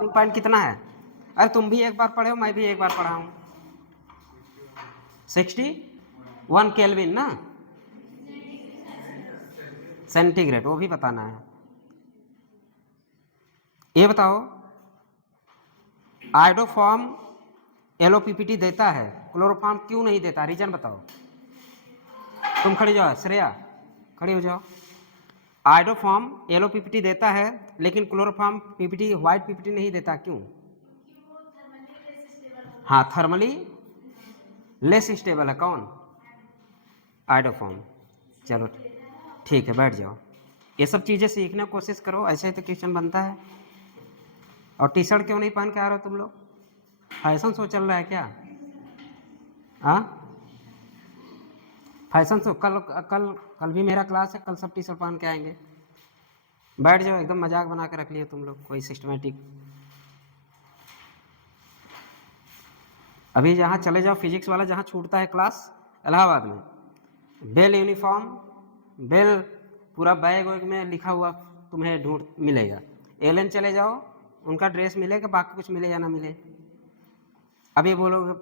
Boiling point कितना है? अरे तुम भी एक बार पढ़े हो, मैं भी एक बार पढ़ा हूँ। 61 केल्विन ना, सेंटीग्रेड, वो भी बताना है। ये बताओ आयोडोफॉर्म एलओपीपीटी देता है, क्लोरोफॉर्म क्यों नहीं देता? रीजन बताओ। तुम खड़ी जाओ, श्रेया खड़ी हो जाओ। आयोडोफॉर्म एलओपीपीटी देता है लेकिन क्लोरोफॉर्म पीपीटी, व्हाइट पीपीटी नहीं देता, क्यों? हाँ, थर्मली लेस स्टेबल है। कौन? आयोडोफॉर्म। चलो ठीक है, बैठ जाओ। ये सब चीज़ें सीखने की कोशिश करो, ऐसे ही तो क्वेश्चन बनता है। और टी शर्ट क्यों नहीं पहन के आ रहे हो तुम लोग? फैशन शो चल रहा है क्या? हाँ, फैशन शो। कल कल कल भी मेरा क्लास है, कल सब टी शर्ट पहन के आएंगे। बैठ जाओ, एकदम मजाक बना के रख लिए तुम लोग, कोई सिस्टमेटिक। अभी जहाँ चले जाओ, फिजिक्स वाला जहाँ छूटता है क्लास इलाहाबाद में, बेल यूनिफॉर्म, बेल पूरा बैग वैग में लिखा हुआ तुम्हें ढूंढ मिलेगा। एलन चले जाओ, उनका ड्रेस मिलेगा, बाकी कुछ मिले या ना मिले। अभी बोलोगे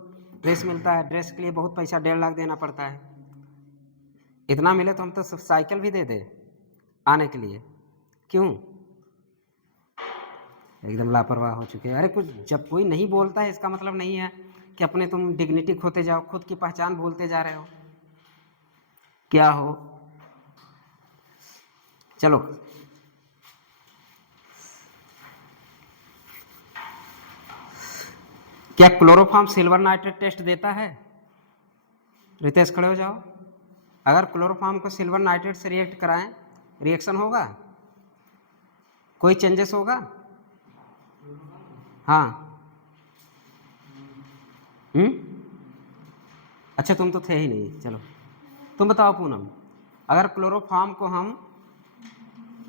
ड्रेस मिलता है, ड्रेस के लिए बहुत पैसा 1.5 लाख देना पड़ता है। इतना मिले तो हम तो साइकिल भी दे दे आने के लिए। क्यों? एकदम लापरवाह हो चुके हैं। अरे कुछ, जब कोई नहीं बोलता है इसका मतलब नहीं है कि अपने तुम डिग्निटी खोते जाओ, खुद की पहचान भूलते जा रहे हो। क्या हो? चलो क्या क्लोरोफॉर्म सिल्वर नाइट्रेट टेस्ट देता है? रितेश खड़े हो जाओ। अगर क्लोरोफॉर्म को सिल्वर नाइट्रेट से रिएक्ट कराएं, रिएक्शन होगा? कोई चेंजेस होगा? हाँ। अच्छा तुम तो थे ही नहीं। चलो तुम बताओ पूनम, अगर क्लोरोफॉर्म को हम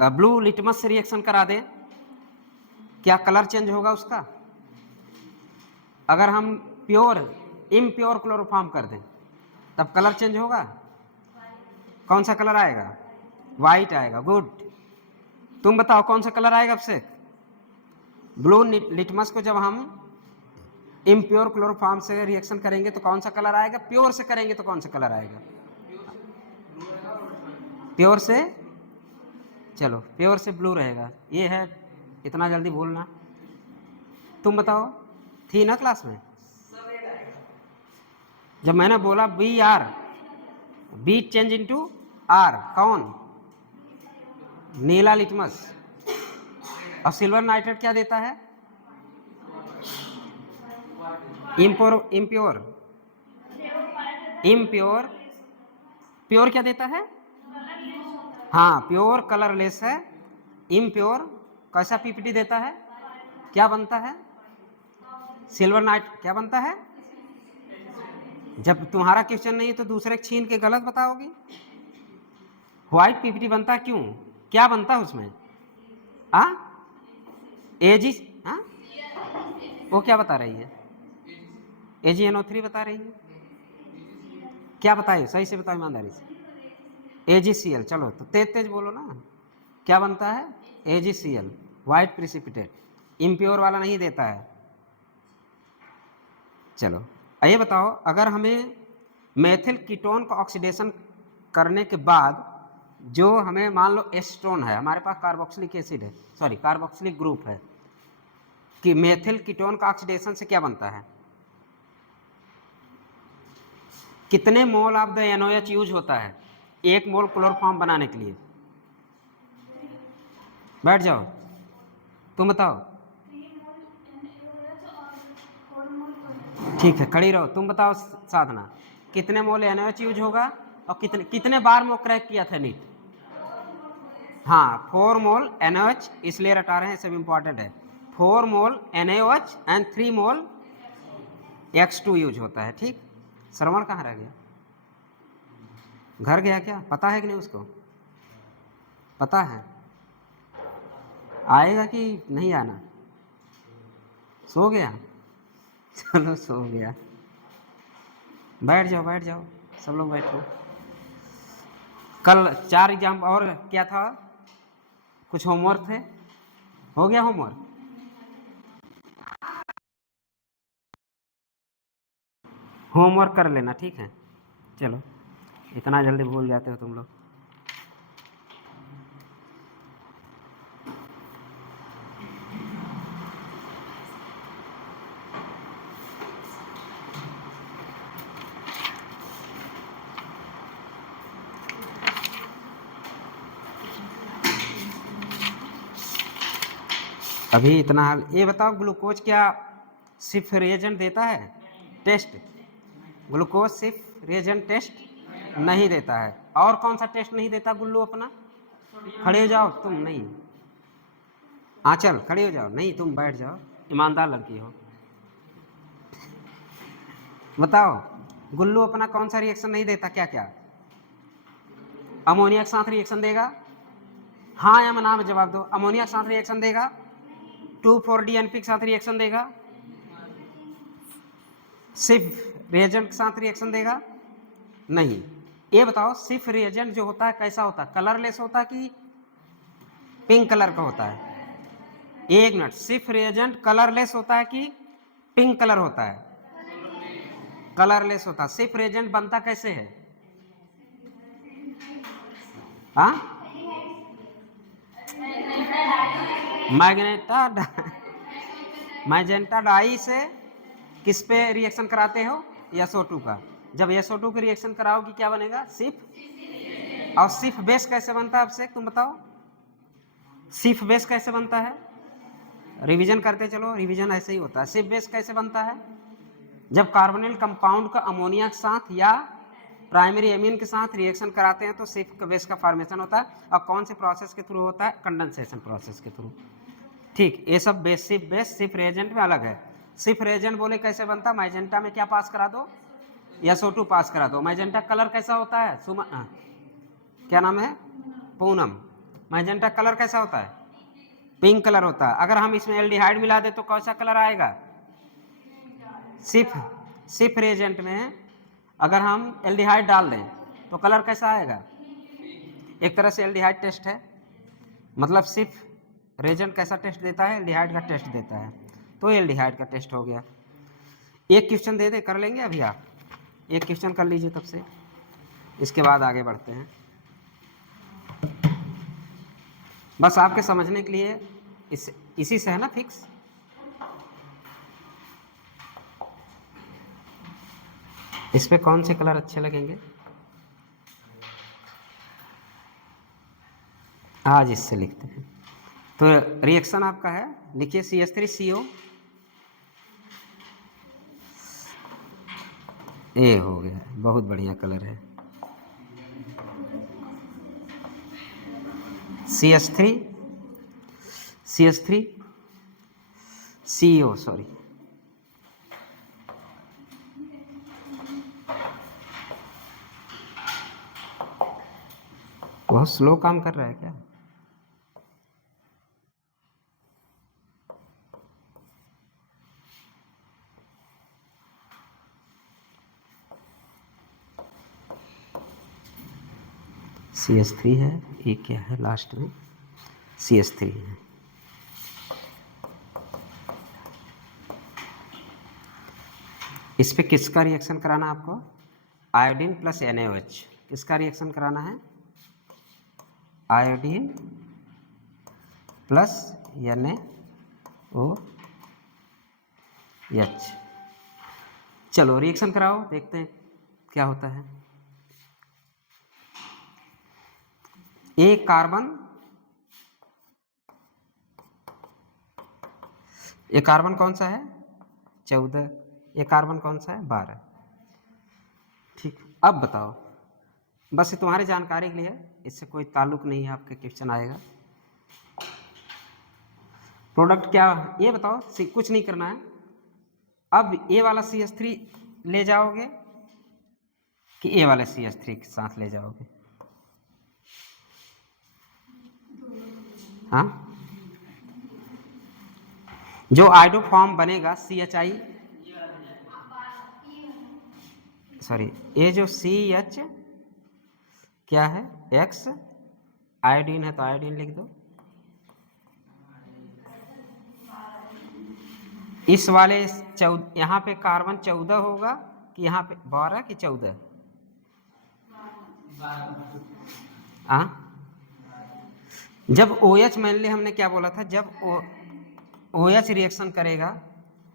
ब्लू लिटमस से रिएक्शन करा दें, क्या कलर चेंज होगा उसका? अगर हम प्योर इम्प्योर क्लोरोफॉर्म कर दें तब कलर चेंज होगा? कौन सा कलर आएगा? वाइट आएगा। गुड। तुम बताओ कौन सा कलर आएगा? अब से ब्लू लिटमस को जब हम इम्प्योर क्लोरोफॉर्म से रिएक्शन करेंगे तो कौन सा कलर आएगा? प्योर से करेंगे तो कौन सा कलर आएगा? प्योर से, चलो प्योर से ब्लू रहेगा। ये है, इतना जल्दी भूलना। तुम बताओ, थी ना क्लास में? जब मैंने बोला B R, B change into R, कौन? नीला लिटमस। और सिल्वर नाइट्रेट क्या देता है? Impure, impure, impure. प्योर क्या देता है? हाँ, प्योर कलरलेस है। इम्प्योर कैसा पीपीटी देता है? क्या बनता है? सिल्वर नाइट क्या बनता है? जब तुम्हारा क्वेश्चन नहीं तो दूसरे छीन के गलत बताओगी। व्हाइट पीपीटी बनता है, क्यों? क्या बनता है उसमें? एजी, हाँ, वो क्या बता रही है? AgNO3 बता रही है। क्या बताइए, सही से बताओ ईमानदारी से। AgCl। चलो तो तेज तेज बोलो ना, क्या बनता है? AgCl, white precipitate. इम्प्योर वाला नहीं देता है। चलो ये बताओ, अगर हमें मेथिल कीटोन का ऑक्सीडेशन करने के बाद जो हमें मान लो एस्टोन है, हमारे पास कार्बोक्सिलिक एसिड है, सॉरी कार्बोक्सिलिक ग्रुप है, कि मेथिल कीटोन का ऑक्सीडेशन से क्या बनता है? कितने mole of the NOH use होता है 1 मोल क्लोरोफॉर्म बनाने के लिए? बैठ जाओ, तुम बताओ। ठीक है, खड़ी रहो। तुम बताओ साधना, कितने मोल NOH यूज होगा और कितने बार में क्रैक किया था नीट? हाँ, 4 मोल NOH, इसलिए रटा रहे हैं, सब इंपॉर्टेंट है। 4 मोल NaOH and 3 mole X2 use होता है। ठीक, श्रवण कहाँ रह गया? घर गया क्या? पता है कि नहीं उसको? पता है? आएगा कि नहीं आना? सो गया? चलो सो गया। बैठ जाओ, बैठ जाओ, सब लोग बैठो। कल 4 एग्जाम और क्या था? कुछ होमवर्क थे? हो गया होमवर्क? होमवर्क कर लेना, ठीक है। चलो, इतना जल्दी भूल जाते हो तुम लोग। अभी इतना हाल। ये बताओ, ग्लूकोज क्या सिर्फ रिएजेंट देता है? टेस्ट। ग्लूकोज सिर्फ रिएजेंट टेस्ट नहीं देता है। और कौन सा टेस्ट नहीं देता गुल्लू अपना? खड़े हो जाओ तुम, नहीं आंचल खड़े हो जाओ, नहीं तुम बैठ जाओ, ईमानदार लड़की हो। बताओ, गुल्लू अपना कौन सा रिएक्शन नहीं देता? क्या क्या? अमोनिया के साथ रिएक्शन देगा? हाँ या ना में जवाब दो। अमोनिया के साथ रिएक्शन देगा? 2,4-DNP के साथ रिएक्शन देगा? सिर्फ रिएजेंट के साथ रिएक्शन देगा? नहीं। ये बताओ, सिर्फ रिएजेंट जो होता है कैसा होता है? कलरलेस होता है कि पिंक कलर का होता है? एक मिनट, सिर्फ रिएजेंट कलरलेस होता है कि पिंक कलर होता है? कलरलेस होता है। सिर्फ रिएजेंट बनता कैसे है? हाँ, मैजेंटा डाई से किस पे रिएक्शन कराते हो? SO2 का। जब SO2 का रिएक्शन कराओगी क्या बनेगा? सिर्फ। और सिर्फ बेस कैसे बनता है आपसे तुम बताओ? सिर्फ बेस कैसे बनता है? रिवीजन करते चलो, रिवीजन ऐसे ही होता है। सिर्फ बेस कैसे बनता है? जब कार्बोनिल कंपाउंड का अमोनिया के साथ या प्राइमरी एमीन के साथ रिएक्शन कराते हैं तो सिर्फ बेस का फॉर्मेशन होता है। और कौन से प्रोसेस के थ्रू होता है? कंडेंसेशन प्रोसेस के थ्रू। ठीक, ये सब बेस सिर्फ रिएजेंट में अलग है। सिर्फ रिएजेंट बोले कैसे बनता? मैजेंटा में क्या पास करा दो? SO2 पास करा दो। मैजेंटा कलर कैसा होता है? क्या नाम है? पूनम। मैजेंटा कलर कैसा होता है? पिंक कलर होता है। अगर हम इसमें एल्डिहाइड मिला दे तो कैसा कलर आएगा? सिर्फ रिएजेंट में अगर हम एल्डिहाइड डाल दें तो कलर कैसा आएगा? एक तरह से एल्डिहाइड टेस्ट है। मतलब सिर्फ रिएजेंट कैसा टेस्ट देता है? एल्डिहाइड का टेस्ट देता है। तो एल्डिहाइड का टेस्ट हो गया। एक क्वेश्चन दे दे, कर लेंगे अभी आप? एक क्वेश्चन कर लीजिए तब से, इसके बाद आगे बढ़ते हैं। बस आपके समझने के लिए, इसी से है ना फिक्स? इस पे कौन से कलर अच्छे लगेंगे? आज इससे लिखते हैं। तो रिएक्शन आपका है, लिखिए CH3CO। ये हो गया, बहुत बढ़िया कलर है। CH3CO, sorry. बहुत स्लो काम कर रहा है क्या? CH3 है, ये क्या है लास्ट में? CH3 है। इस पे किसका रिएक्शन कराना आपको? Iodine plus NaOH। किसका रिएक्शन कराना है? Iodine plus NaOH। चलो रिएक्शन कराओ, देखते हैं क्या होता है। एक कार्बन, ये कार्बन कौन सा है? 14। ये कार्बन कौन सा है? 12। ठीक, अब बताओ, बस ये तुम्हारी जानकारी के लिए, इससे कोई ताल्लुक नहीं है, आपके क्वेश्चन आएगा। प्रोडक्ट क्या, ये बताओ। कुछ नहीं करना है। अब ये वाला CH3 ले जाओगे कि ये वाले CH3 के साथ ले जाओगे? हाँ, जो आइडो फॉर्म बनेगा CHI, सॉरी, ये जो CH क्या है? X आयोडीन है तो आयोडीन लिख दो। इस वाले यहाँ पे कार्बन 14 होगा कि यहाँ पे 12 कि 14? हाँ, जब OH मेनली हमने क्या बोला था, जब OH रिएक्शन करेगा,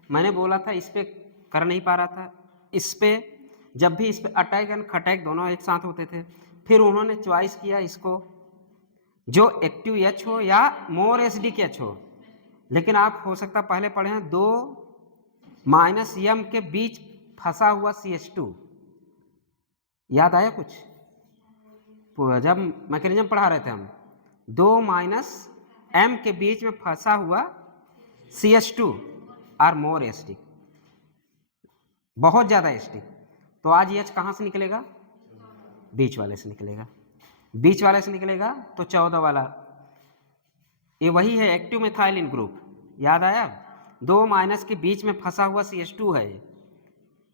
मैंने बोला था इस पे कर नहीं पा रहा था, इस पे जब भी इस पे अटैक एंड खटैक दोनों एक साथ होते थे, फिर उन्होंने चॉइस किया इसको जो एक्टिव H हो या मोर एसिडिक H हो। लेकिन आप हो सकता पहले पढ़े हैं 2 - M के बीच फंसा हुआ CH2, याद आया कुछ? जब मैकेनिज्म पढ़ा रहे थे हम, 2 - M के बीच में फंसा हुआ CH2 और मोर एसिडिक, बहुत ज़्यादा एसिडिक। तो आज H कहाँ से निकलेगा? बीच वाले से निकलेगा। बीच वाले से निकलेगा तो 14 वाला, ये वही है एक्टिव मिथाइलिन ग्रुप, याद आया? 2 माइनस के बीच में फंसा हुआ CH2 है,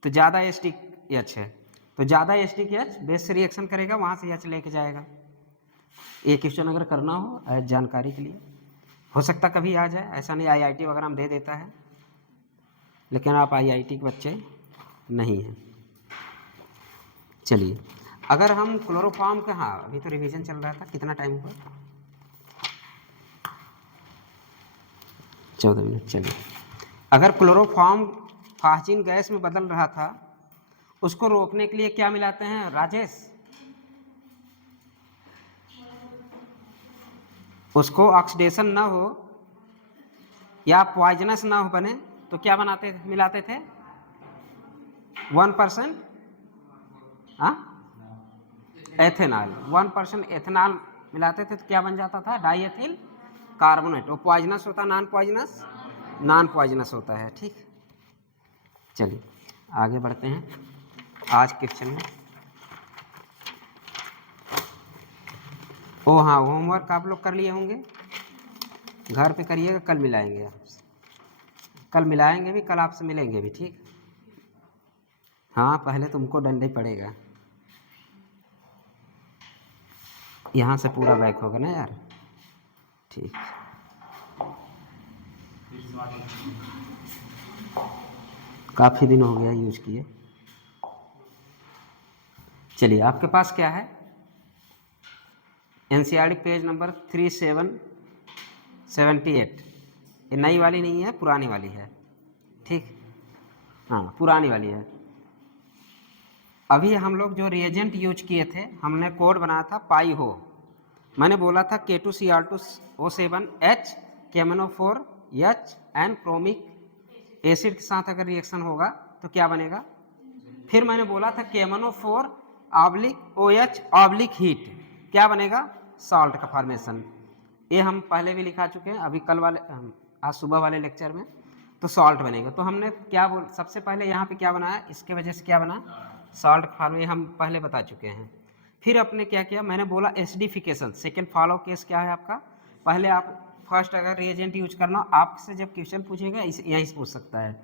तो ज़्यादा एसिडिक H है, तो ज़्यादा एसिडिक H बेस से रिएक्शन करेगा, वहाँ से H लेके जाएगा। ये क्वेश्चन अगर करना हो जानकारी के लिए, हो सकता कभी आ जाए, ऐसा नहीं IIT वगैरह में दे देता है, लेकिन आप IIT के बच्चे नहीं हैं। चलिए, अगर हम क्लोरोफॉर्म का, हाँ अभी तो रिवीजन चल रहा था, कितना टाइम हुआ? 14 मिनट। चलिए, अगर क्लोरोफॉर्म फास्जिन गैस में बदल रहा था, उसको रोकने के लिए क्या मिलाते हैं राजेश? उसको ऑक्सीडेशन ना हो या पॉइजनस ना हो बने, तो क्या बनाते मिलाते थे? 1% एथेनॉल, 1% एथेनॉल मिलाते थे, तो क्या बन जाता था? Diethyl carbonate. वो पॉइजनस होता, नॉन पॉइजनस? नॉन पॉइजनस होता है। ठीक, चलिए आगे बढ़ते हैं आज क्वेश्चन में। ओ हाँ, होमवर्क आप लोग कर लिए होंगे, घर पे करिएगा, कल मिलाएंगे आपसे, कल मिलाएंगे भी, कल आपसे मिलेंगे भी। ठीक, हाँ पहले तुमको डंडे पड़ेगा, यहाँ से पूरा बैक होगा ना यार। ठीक, काफ़ी दिन हो गया यूज किए। चलिए, आपके पास क्या है? NCERT page number 3778। ये नई वाली नहीं है, पुरानी वाली है। ठीक, हाँ पुरानी वाली है। अभी हम लोग जो रिएजेंट यूज किए थे, हमने कोड बनाया था पाई हो। मैंने बोला था K2Cr2O7H KMnO4H and chromic acid के साथ अगर रिएक्शन होगा तो क्या बनेगा? फिर मैंने बोला था KMnO4/OH/ हीट, क्या बनेगा? सॉल्ट का फॉर्मेशन। ये हम पहले भी लिखा चुके हैं, अभी कल वाले आज सुबह वाले लेक्चर में, तो सॉल्ट बनेगा। तो हमने क्या सबसे पहले यहाँ पे क्या बनाया, इसके वजह से क्या बना? सॉल्ट फॉर्म, हम पहले बता चुके हैं। फिर अपने क्या किया, मैंने बोला एसिडिफिकेशन। सेकेंड फॉलो केस क्या है आपका? पहले आप फर्स्ट अगर रिएजेंट यूज करना, आपसे जब क्वेश्चन पूछेगा यहीं से पूछ सकता है।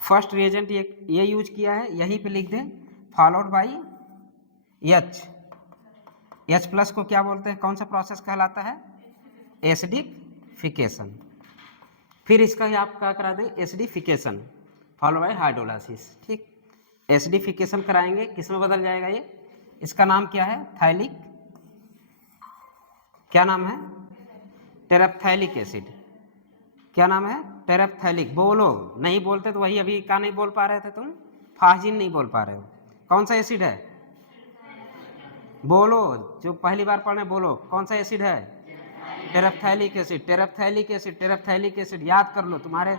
फर्स्ट रिएजेंट ये यूज किया है, यहीं पे लिख दें, फॉलोड बाई H प्लस को क्या बोलते हैं, कौन सा प्रोसेस कहलाता है? एसिडिफिकेशन। फिर इसका ही आप क्या करा दें, एसिडिफिकेशन फॉलो बाय हाइड्रोलाइसिस। ठीक, एसिडिफिकेशन कराएंगे, किस में बदल जाएगा ये? इसका नाम क्या है? थाइलिक, क्या नाम है? टेरेप्थैलिक एसिड। क्या नाम है? टेरेप्थैलिक। बोलो, नहीं बोलते तो वही अभी का नहीं बोल पा रहे थे तुम, फास्जिन नहीं बोल पा रहे हो। कौन सा एसिड है? बोलो, जो पहली बार पढ़ने बोलो, कौन सा एसिड है? टेरेप्थैलिक एसिड। टेरेप्थैलिक एसिड, टेरेप्थैलिक एसिड याद कर लो, तुम्हारे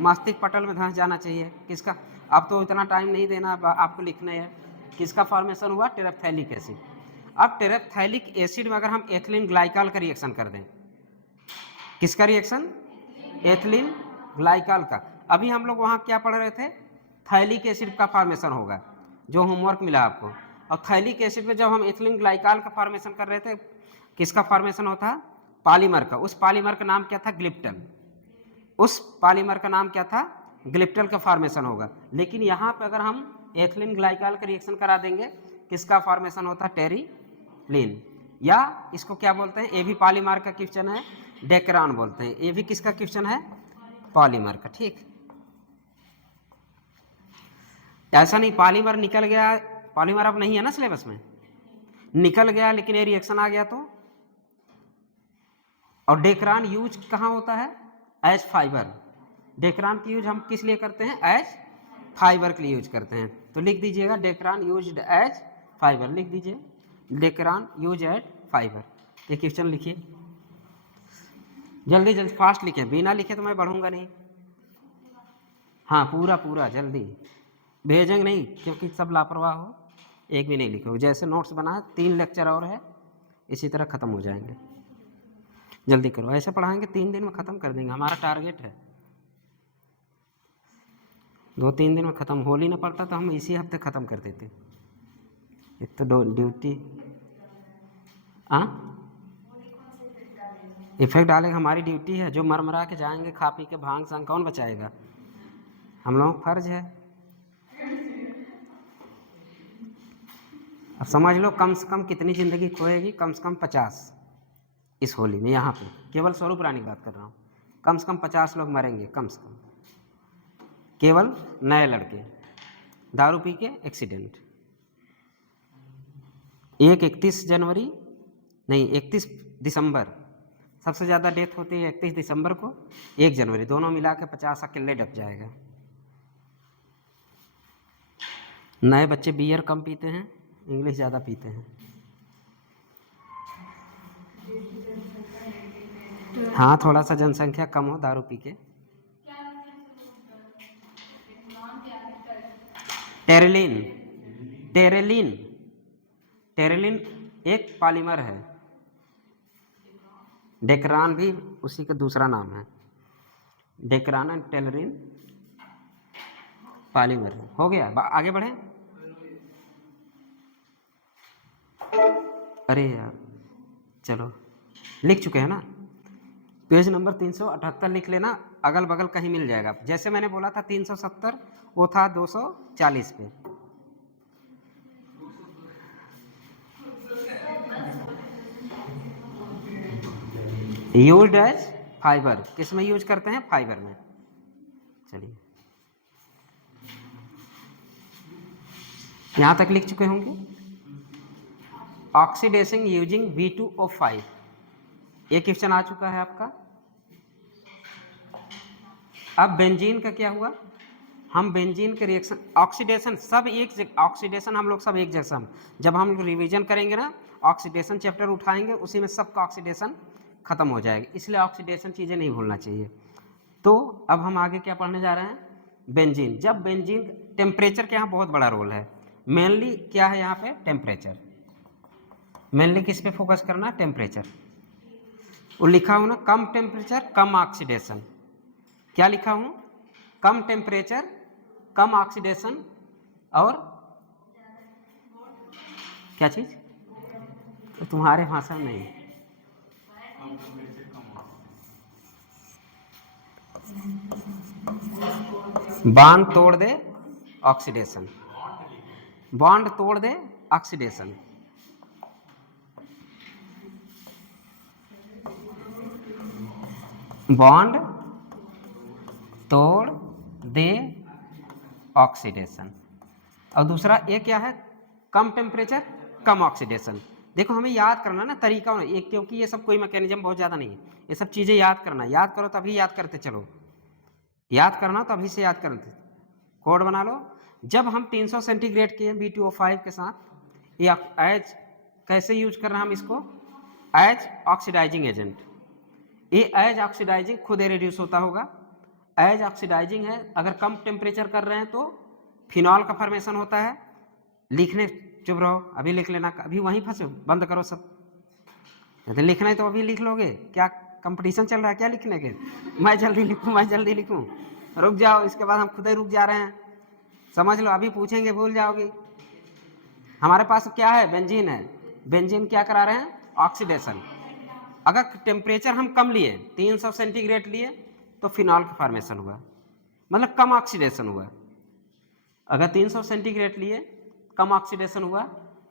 मस्तिष्क पटल में धंस जाना चाहिए। किसका? अब तो इतना टाइम नहीं देना आपको, लिखना है किसका फॉर्मेशन हुआ? टेरेप्थैलिक एसिड। अब टेरेप्थैलिक एसिड में अगर हम एथिलीन ग्लाइकॉल का रिएक्शन कर दें, किसका रिएक्शन? एथिलीन ग्लाइकॉल का। अभी हम लोग वहाँ क्या पढ़ रहे थे? थैलिक एसिड का फॉर्मेशन होगा, जो होमवर्क मिला आपको। और थैलिक एसिड में जब हम एथिलीन ग्लाइकॉल का फॉर्मेशन कर रहे थे, किसका फॉर्मेशन होता? पॉलीमर का। उस पॉलीमर का नाम क्या था? ग्लिप्टन। उस पॉलीमर का नाम क्या था? ग्लिप्टन का फॉर्मेशन होगा। लेकिन यहाँ पे अगर हम एथिलीन ग्लाइकॉल का रिएक्शन करा देंगे, किसका फॉर्मेशन होता? टेरिलीन। या इसको क्या बोलते हैं? ये भी पॉलीमर का क्वेश्चन है, डेक्रान बोलते हैं। ये भी किसका क्वेश्चन है? पॉलीमर का। ठीक, ऐसा नहीं पॉलीमर निकल गया, पॉलीमर अब नहीं है ना सिलेबस में, निकल गया लेकिन ये रिएक्शन आ गया तो। और डेक्रान यूज कहाँ होता है? As fibre. डेक्रान की यूज हम किस लिए करते हैं? एज फाइबर के लिए यूज करते हैं। तो लिख दीजिएगा डेक्रान यूज्ड एज फाइबर, लिख दीजिए डेक्रान यूज एज फाइबर। ये क्वेश्चन लिखिए, जल्दी जल्दी फास्ट लिखें, बिना लिखे तो मैं बढ़ूंगा नहीं। हाँ पूरा पूरा जल्दी भेजेंगे नहीं, क्योंकि सब लापरवाह हो, एक भी नहीं लिखो। जैसे नोट्स बना है, 3 लेक्चर और है, इसी तरह ख़त्म हो जाएंगे। जल्दी करो, ऐसे पढ़ाएंगे 3 दिन में ख़त्म कर देंगे, हमारा टारगेट है 2-3 दिन में ख़त्म। होली ना पड़ता तो हम इसी हफ्ते ख़त्म कर देते। एक तो ड्यूटी इफेक्ट डालेगा, हमारी ड्यूटी है। जो मरमरा के जाएंगे खा पी के भांग संग, कौन बचाएगा? हम लोगों का फर्ज है। अब समझ लो कम से कम कितनी ज़िंदगी खोएगी? कम से कम 50 इस होली में। यहाँ पे केवल स्वरूप रानी बात कर रहा हूँ, कम से कम 50 लोग मरेंगे कम से कम, केवल नए लड़के दारू पी के एक्सीडेंट। 31 जनवरी नहीं 31 दिसंबर सबसे ज़्यादा डेथ होती है, 31 दिसंबर को, 1 जनवरी, दोनों मिला के 50 अकेले डब जाएगा। नए बच्चे बियर कम पीते हैं, इंग्लिश ज़्यादा पीते हैं। हाँ थोड़ा सा जनसंख्या कम हो दारू पी के। टेरेलिन, टेरेलिन, टेरेलिन एक पॉलीमर है, डेक्रान भी उसी का दूसरा नाम है। डेक्रान एंड टेरेलिन पॉलीमर है। हो गया, आगे बढ़े। अरे यार चलो, लिख चुके हैं ना? पेज नंबर 378 लिख लेना, अगल बगल कहीं मिल जाएगा। जैसे मैंने बोला था 370, वो था 240 पे। यूज्ड एज फाइबर, किस में यूज करते हैं? फाइबर में। चलिए यहां तक लिख चुके होंगे। ऑक्सीडेशन यूजिंग V2O5, ये क्वेश्चन आ चुका है आपका। अब बेंजीन का क्या हुआ? हम बेंजीन के रिएक्शन ऑक्सीडेशन सब एक ऑक्सीडेशन हम लोग सब एक जैसा, जब हम रिवीजन करेंगे ना, ऑक्सीडेशन चैप्टर उठाएंगे, उसी में सबका ऑक्सीडेशन खत्म हो जाएगा, इसलिए ऑक्सीडेशन चीज़ें नहीं भूलना चाहिए। तो अब हम आगे क्या पढ़ने जा रहे हैं? बेंजीन। जब बेंजीन, टेम्परेचर के यहाँ बहुत बड़ा रोल है, मेनली क्या है यहाँ पे? टेम्परेचर। मेनली किस पे फोकस करना? टेम्परेचर। वो लिखा हूँ ना, कम टेम्परेचर कम ऑक्सीडेशन। क्या लिखा हूँ? कम टेम्परेचर कम ऑक्सीडेशन और क्या चीज? तो तुम्हारे भाषा में नहीं, बांध तोड़ दे ऑक्सीडेशन, बॉन्ड तोड़ दे ऑक्सीडेशन। बॉन्ड तोड़ दे ऑक्सीडेशन। और दूसरा ये क्या है? कम टेम्परेचर कम ऑक्सीडेशन। देखो हमें याद करना ना तरीका, एक क्योंकि ये सब कोई मैकेनिज्म बहुत ज़्यादा नहीं है, ये सब चीज़ें याद करना, याद करो तभी याद करते चलो, याद करना तो अभी से याद करते। कोड बना लो। जब हम 300 सेंटीग्रेड के V2O5 के साथ ये एज कैसे यूज कर रहे हैं हम इसको? As oxidising agent. ये एज ऑक्सीडाइजिंग खुद रिड्यूस होता होगा, एज ऑक्सीडाइजिंग है। अगर कम टेम्परेचर कर रहे हैं तो फिनॉल का फॉर्मेशन होता है। लिखने चुप रहो, अभी लिख लेना, अभी वहीं फंसे बंद करो सब। यदि लिखना है तो अभी लिख लोगे, क्या कंपटीशन चल रहा है क्या लिखने के? मैं जल्दी लिखूं, मैं जल्दी लिखूं, रुक जाओ, इसके बाद हम खुद ही रुक जा रहे हैं। समझ लो, अभी पूछेंगे भूल जाओगे। हमारे पास क्या है? बेंजीन है। बेंजीन क्या करा रहे हैं? ऑक्सीडेशन। अगर टेम्परेचर हम कम लिए, 300 सेंटीग्रेड लिए, तो फिनॉल का फॉर्मेशन हुआ, मतलब कम ऑक्सीडेशन हुआ। अगर 300 सेंटीग्रेड लिए, कम ऑक्सीडेशन हुआ,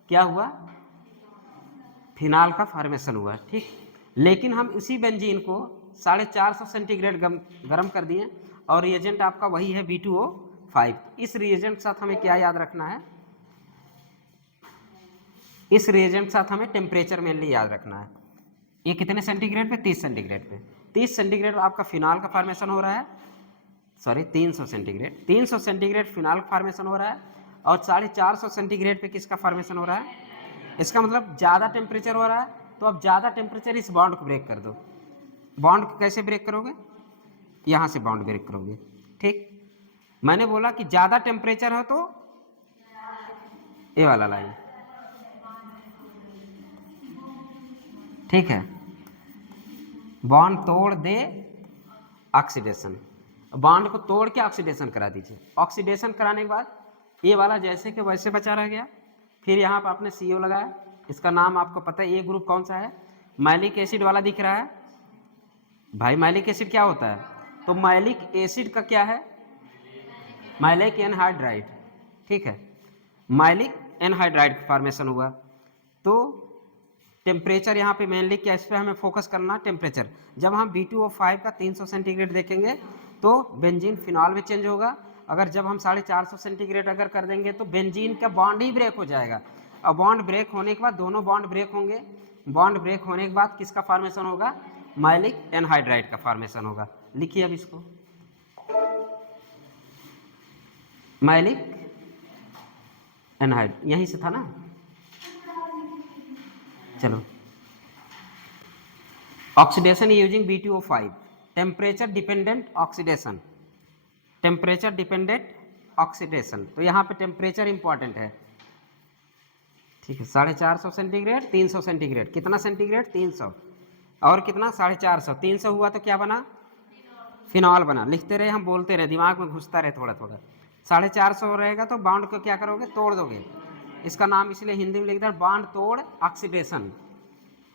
क्या हुआ? फिनॉल का फॉर्मेशन हुआ। ठीक, लेकिन हम इसी बेंजीन को 450 सेंटीग्रेड गर्म कर दिए और रिएजेंट आपका वही है V2O 5। इस रिएजेंट के साथ हमें क्या याद रखना है, इस रिएजेंट के साथ हमें टेम्परेचर मेनली याद रखना है। ये कितने सेंटीग्रेड पे, 30 सेंटीग्रेड पे। 30 सेंटीग्रेड आपका फिनाल का फॉर्मेशन हो रहा है, सॉरी 300 सेंटीग्रेड, 300 सेंटीग्रेड फिनाल का फॉर्मेशन हो रहा है, और 450 सेंटीग्रेड पे किसका फॉर्मेशन हो रहा है। इसका मतलब ज़्यादा टेम्परेचर हो रहा है, तो अब ज़्यादा टेम्परेचर इस बॉन्ड को ब्रेक कर दो। बॉन्ड को कैसे ब्रेक करोगे, यहाँ से बॉन्ड ब्रेक करोगे। ठीक, मैंने बोला कि ज़्यादा टेम्परेचर हो तो ये वाला लाइन, ठीक है। बॉन्ड तोड़ दे ऑक्सीडेशन, बॉन्ड को तोड़ के ऑक्सीडेशन करा दीजिए। ऑक्सीडेशन कराने के बाद ये वाला जैसे कि वैसे बचा रह गया। फिर यहाँ पर आपने CO लगाया, इसका नाम आपको पता है, ये ग्रुप कौन सा है, मैलिक एसिड वाला दिख रहा है भाई। मैलिक एसिड क्या होता है, तो मैलिक एसिड का क्या है, मैलिक एनहाइड्राइड, ठीक है। मैलिक एनहाइड्राइड का फॉर्मेशन हुआ। तो टेम्परेचर यहाँ पे मेनली क्या, इस पर हमें फोकस करना टेम्परेचर। जब हम B2O5 का 300 सेंटीग्रेड देखेंगे तो बेंजीन फिनॉल में चेंज होगा। अगर जब हम 450 सेंटीग्रेड अगर कर देंगे तो बेंजीन का बॉन्ड ही ब्रेक हो जाएगा। और बॉन्ड ब्रेक होने के बाद दोनों बॉन्ड ब्रेक होंगे। बॉन्ड ब्रेक होने के बाद किसका फॉर्मेशन होगा, मैलिक एनहाइड्राइड का फॉर्मेशन होगा। लिखिए अब इसको, मैलिक एनहाइड, यहीं से था ना, चलो। Oxidation using B2O5, temperature dependent oxidation, temperature dependent oxidation. तो यहाँ पे टेम्परेचर इंपॉर्टेंट है, ठीक है। 450 सेंटीग्रेड, 300 सेंटीग्रेड, कितना सेंटीग्रेड, 300, और कितना 450, 300 हुआ तो क्या बना, फिनॉल बना। लिखते रहे, हम बोलते रहे, दिमाग में घुसता रहे थोड़ा थोड़ा। 450 रहेगा तो बॉन्ड को क्या करोगे, तोड़ दोगे। इसका नाम इसलिए हिंदी में लिख दिया, बॉन्ड तोड़ ऑक्सीडेशन,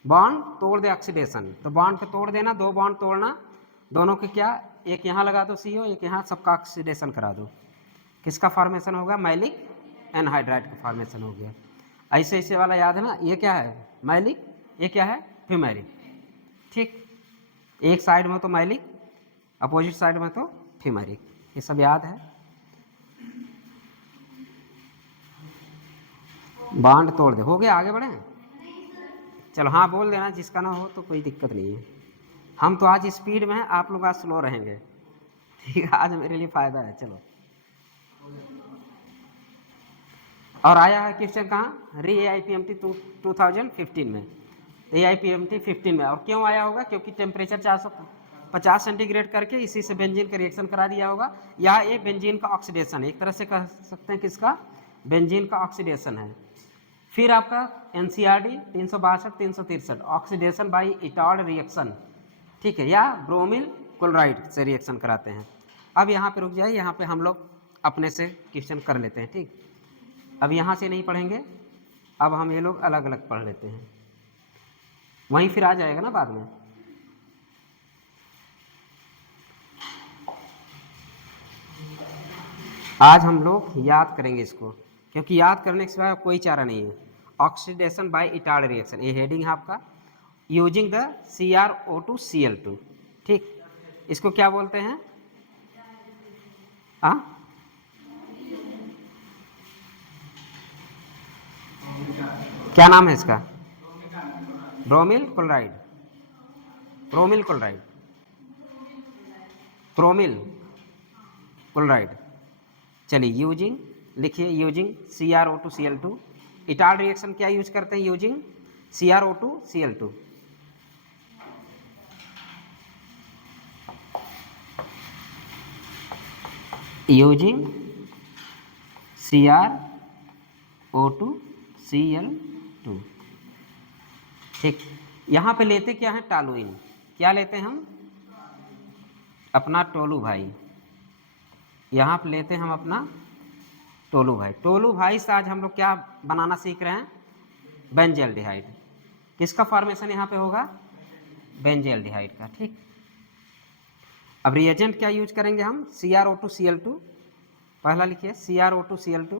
बॉन्ड तोड़ दे ऑक्सीडेशन। तो बॉन्ड को तोड़ देना, दो बॉन्ड तोड़ना, दोनों के क्या, एक यहाँ लगा दो CO, एक यहाँ, सबका ऑक्सीडेशन करा दो। किसका फॉर्मेशन होगा, मैलिक एनहाइड्राइड का फॉर्मेशन हो गया। ऐसे ऐसे वाला याद है ना, ये क्या है मैलिक, ये क्या है फ्यूमेरिक, ठीक। एक साइड में तो मैलिक, अपोजिट साइड में तो फ्यूमेरिक, ये सब याद है। बॉन्ड तोड़ दे, हो गया, आगे बढ़े, चलो। हाँ बोल देना, जिसका ना हो तो कोई दिक्कत नहीं है। हम तो आज स्पीड में हैं, आप लोग आज स्लो रहेंगे, ठीक है, आज मेरे लिए फ़ायदा है। चलो, और आया है क्वेश्चन कहाँ, AIPMT 2015 में, AIPMT 15 में। और क्यों आया होगा, क्योंकि टेम्परेचर 450 सेंटीग्रेड करके इसी से बेंजीन का रिएक्शन करा दिया होगा। या ये बेंजीन का ऑक्सीडेशन है, एक तरह से कह सकते हैं किसका, बेंजीन का ऑक्सीडेशन है। फिर आपका NCERT 362 363 ऑक्सीडेशन बाई इटॉल रिएक्शन, ठीक है, या ब्रोमिल क्लोराइड से रिएक्शन कराते हैं। अब यहाँ पे रुक जाइए, यहाँ पे हम लोग अपने से क्वेश्चन कर लेते हैं, ठीक। अब यहाँ से नहीं पढ़ेंगे, अब हम ये लोग अलग अलग पढ़ लेते हैं, वहीं फिर आ जाएगा ना बाद में। आज हम लोग याद करेंगे इसको, क्योंकि याद करने के सिवा कोई चारा नहीं है। ऑक्सीडेशन बाय इटॉल रिएक्शन, ये हेडिंग है आपका, यूजिंग द CrO2Cl2, ठीक। इसको क्या बोलते हैं, क्या नाम है इसका, ब्रोमिल क्लोराइड, ब्रोमिल क्लोराइड, ब्रोमिल क्लोराइड। चलिए, यूजिंग लिखिए, यूजिंग CrO2Cl2। इटॉल रिएक्शन क्या यूज करते हैं, यूजिंग CrO2Cl2। यूजिंग CrO2Cl2, ठीक। यहाँ पे लेते क्या है, टॉलुइन, क्या लेते हैं हम, अपना टोलू भाई। यहाँ पे लेते हैं हम अपना टोलू भाई। टोलू भाई से आज हम लोग क्या बनाना सीख रहे हैं, बेंजल्डिहाइड। किसका फॉर्मेशन यहाँ पे होगा, बेंजल्डिहाइड का, ठीक। अब रिएजेंट क्या यूज करेंगे हम, CrO2Cl2। पहला लिखिए CrO2Cl2,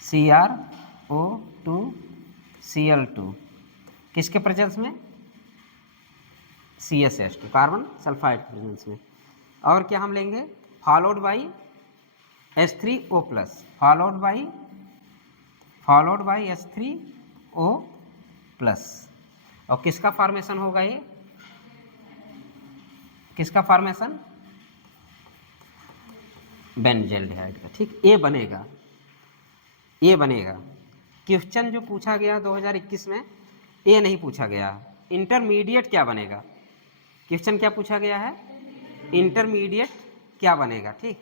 CrO2Cl2 किसके प्रेजेंस में, CSH2, कार्बन सल्फाइड प्रेजेंस में। और क्या हम लेंगे, followed by H3O plus, followed by H3O plus. और किसका फॉर्मेशन होगा, ये किसका फॉर्मेशन, बेंजल्डिहाइड का। ठीक, ये बनेगा, ये बनेगा। क्वेश्चन जो पूछा गया 2021 में, ये नहीं पूछा गया। इंटरमीडिएट क्या बनेगा, क्वेश्चन क्या पूछा गया है, इंटरमीडिएट क्या बनेगा। ठीक,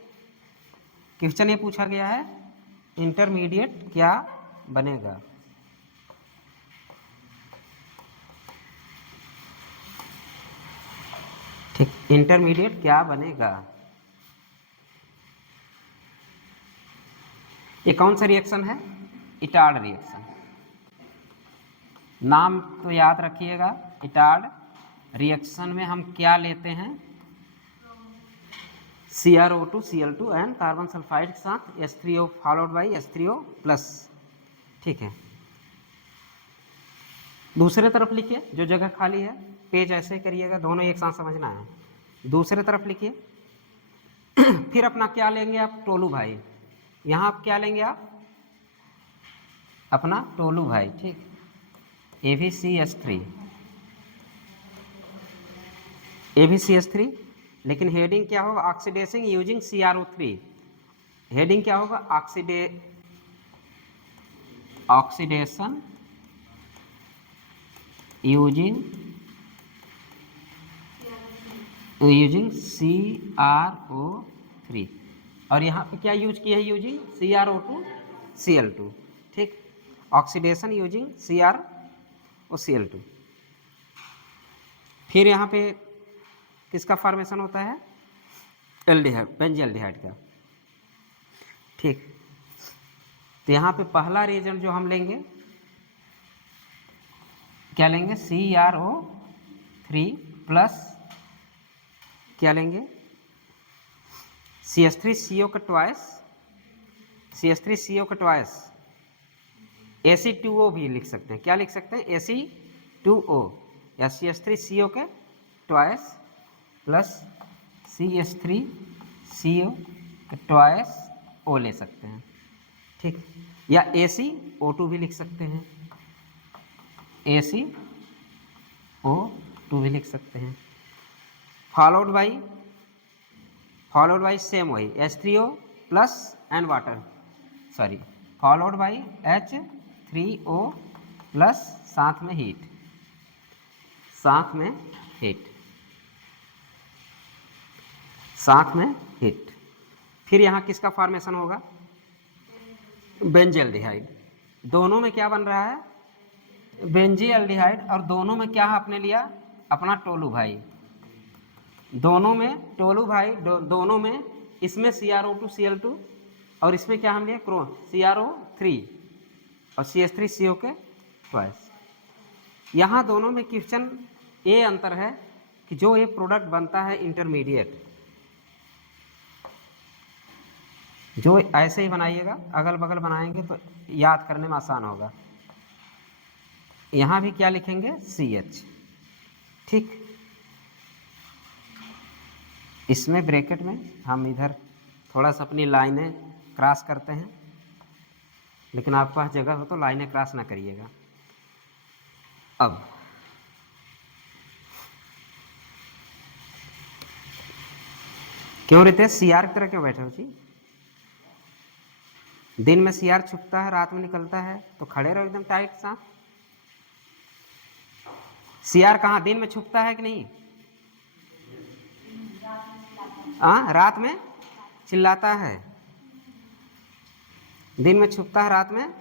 क्वेश्चन ये पूछा गया है, इंटरमीडिएट क्या बनेगा। ठीक, इंटरमीडिएट क्या बनेगा। ये कौन सा रिएक्शन है, इटार्ड रिएक्शन। नाम तो याद रखिएगा, इटार्ड रिएक्शन में हम क्या लेते हैं, CrO2 Cl2 and carbon sulphide के साथ H3O followed by H3O plus. ठीक है, दूसरे तरफ लिखिए, जो जगह खाली है पेज ऐसे करिएगा, दोनों एक साथ समझना है। दूसरे तरफ लिखिए फिर अपना क्या लेंगे आप, टोलू भाई। यहाँ आप क्या लेंगे आप, अपना टोलू भाई। ठीक, AbCH3, लेकिन हेडिंग क्या होगा, ऑक्सीडेशन यूजिंग CrO3। हेडिंग क्या होगा, ऑक्सीडेशन यूजिंग CrO3। और यहाँ पे क्या यूज किया है, यूजिंग CrO2 Cl2। ठीक, ऑक्सीडेशन यूजिंग CrO Cl2। फिर यहाँ पे किसका फॉर्मेशन होता है, एल्डिहाइड, बेंजल्डिहाइड का। ठीक, तो यहाँ पे पहला रिएजेंट जो हम लेंगे, क्या लेंगे, CrO3 प्लस क्या लेंगे, CH3CO का ट्वाइस, Ac2O भी लिख सकते हैं। क्या लिख सकते हैं, Ac2O, या CH3CO के ट्वाइस प्लस CH3CO के ट्वाइस O ले सकते हैं। ठीक, या AcO2 भी लिख सकते हैं, AcO2 भी लिख सकते हैं। फॉलोड बाई सेम वही H3O plus and water, sorry, followed by H3O plus, साथ में हीट। फिर यहाँ किसका फॉर्मेशन होगा, बेंजल्डिहाइड। दोनों में क्या बन रहा है, बेंजील्डिहाइड, और दोनों में क्या आपने लिया, अपना टोलू भाई। दोनों में टोलू भाई, दोनों में, इसमें CrO2 Cl2 और इसमें क्या हम लिए, CrO3 और CH3CO के ट्वाइस। यहाँ दोनों में क्वेश्चन ये अंतर है कि जो ये प्रोडक्ट बनता है इंटरमीडिएट, जो ऐसे ही बनाइएगा, अगल बगल बनाएंगे तो याद करने में आसान होगा। यहाँ भी क्या लिखेंगे, CH। ठीक, इसमें ब्रैकेट में हम इधर थोड़ा सा अपनी लाइनें क्रॉस करते हैं, लेकिन आपके पास जगह हो तो लाइनें क्रॉस ना करिएगा। अब क्यों रितेश CR की तरह क्यों बैठे हो जी, दिन में CR छुपता है, रात में निकलता है, तो खड़े रहो एकदम टाइट सा। CR कहाँ, दिन में छुपता है कि नहीं, रात में चिल्लाता है, दिन में छुपता है, रात में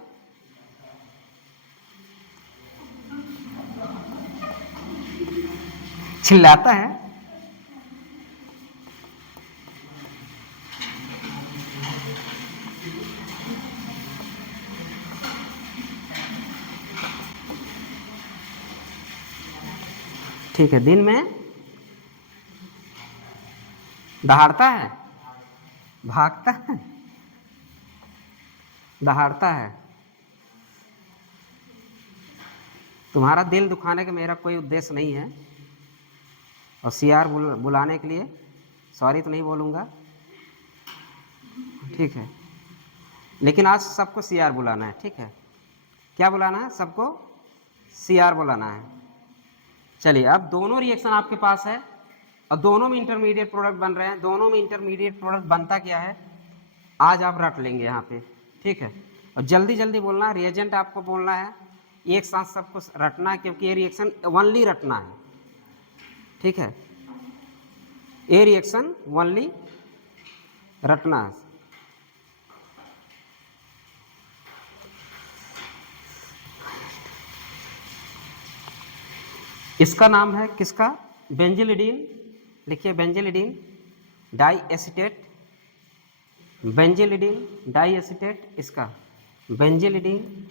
चिल्लाता है। ठीक है, दिन में दहाड़ता है, भागता है, दहाड़ता है। तुम्हारा दिल दुखाने का मेरा कोई उद्देश्य नहीं है, और CR बुलाने के लिए सॉरी तो नहीं बोलूँगा, ठीक है। लेकिन आज सबको CR बुलाना है, ठीक है। क्या बुलाना है? सबको CR बुलाना है। चलिए, अब दोनों रिएक्शन आपके पास है और दोनों में इंटरमीडिएट प्रोडक्ट बन रहे हैं। दोनों में इंटरमीडिएट प्रोडक्ट बनता क्या है आज आप रट लेंगे यहाँ पे, ठीक है। और जल्दी जल्दी बोलना, रिएजेंट आपको बोलना है, एक साथ सबको रटना है, क्योंकि ये रिएक्शन ओनली रटना है, ठीक है। ये रिएक्शन ओनली रटना है। इसका नाम है किसका? बेंजिलिडीन। लिखिए benzylidene di acetate, benzylidene di acetate, इसका बेंजिलिडीन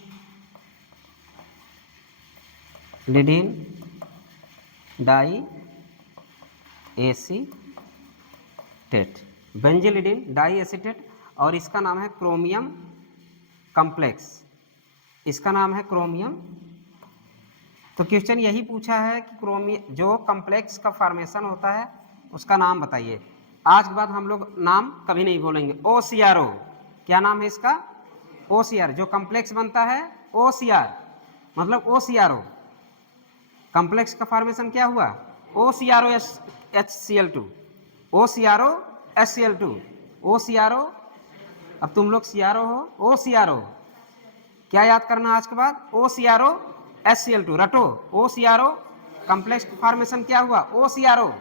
लिडीन di acetate, benzylidene di acetate. और इसका नाम है क्रोमियम कॉम्प्लेक्स, इसका नाम है क्रोमियम। तो क्वेश्चन यही पूछा है कि क्रोमियम जो कॉम्प्लेक्स का फॉर्मेशन होता है उसका नाम बताइए। आज के बाद हम लोग नाम कभी नहीं बोलेंगे। OCRO, क्या नाम है इसका? OCR। जो कॉम्प्लेक्स बनता है OCR, मतलब OCRO। कॉम्प्लेक्स का फॉर्मेशन क्या हुआ? OCRO HCl2, OCRO HCl2, OCRO। अब तुम लोग CRO हो, OCRO। क्या याद करना आज के बाद? OCRO HCl2, रटो। OCRO complex formation क्या हुआ? OCRO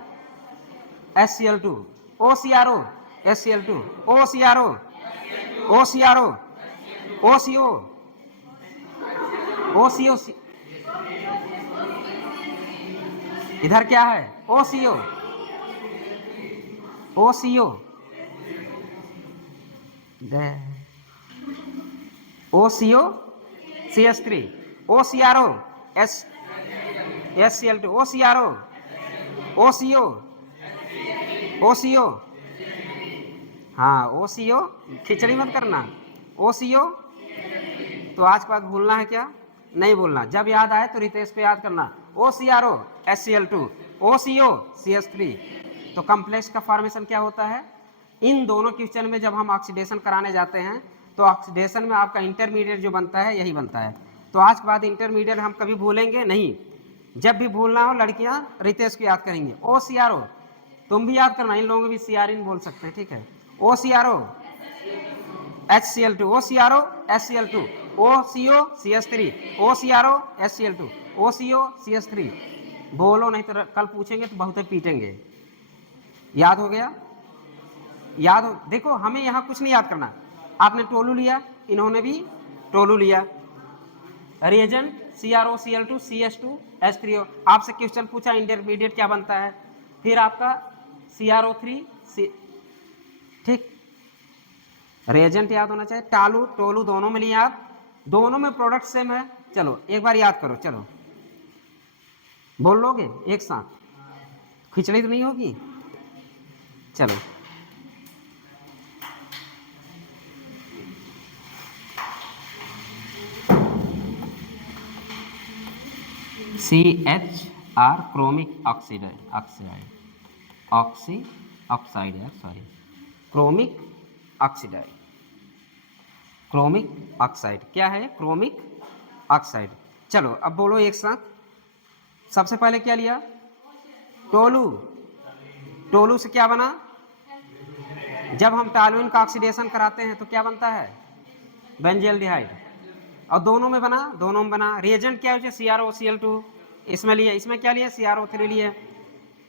HCl2, OCRO HCl2, OCRO OCRO OCO OCO। इधर क्या है? OCO OCO OCO CH3, OCRO HCl2, OCRO OCO OCO। हाँ OCO, खिचड़ी मत करना। OCO। तो आज के बाद भूलना है क्या? नहीं भूलना। जब याद आए तो रितेश को याद करना। OCRO HCl2, OCO CH3। तो कॉम्प्लेक्स का फॉर्मेशन क्या होता है? इन दोनों क्वेश्चन में जब हम ऑक्सीडेशन कराने जाते हैं तो ऑक्सीडेशन में आपका इंटरमीडिएट जो बनता है यही बनता है। तो आज के बाद इंटरमीडिएट हम कभी भूलेंगे नहीं। जब भी भूलना हो लड़कियां रितेश को याद करेंगे। OCRO, तुम भी याद करना, इन लोगों में भी CRN बोल सकते हैं, ठीक है। OCRO HCl2, OCRO HCl2, OCO CH3, OCRO HCl2, OCO CH3। बोलो नहीं तो कल पूछेंगे तो बहुत पीटेंगे। याद हो गया? याद हो? देखो हमें यहाँ कुछ नहीं याद करना। आपने टोलू लिया, इन्होंने भी टोलू लिया। Reagent CRO Cl2 CH2 H3O। आपसे क्वेश्चन पूछा इंटरमीडिएट क्या बनता है, फिर आपका CRO3 ठीक। रिएजेंट याद होना चाहिए। टालू टोलू दोनों में लिए आप, दोनों में प्रोडक्ट सेम है। चलो एक बार याद करो, चलो बोल लोगे एक साथ? खिचड़ी तो नहीं होगी? चलो CHR क्रोमिक ऑक्साइड है, sorry, chromic oxide. Chromic oxide क्या है? Chromic oxide. चलो अब बोलो एक साथ। सबसे पहले क्या लिया? टोलू। टोलू से क्या बना? जब हम टॉलुइन का ऑक्सीडेशन कराते हैं तो क्या बनता है? बेंजल्डिहाइड। और दोनों में बना रिएजेंट क्या है? CRO Cl2 इसमें लिए, इसमें क्या लिए? CRO3 लिए,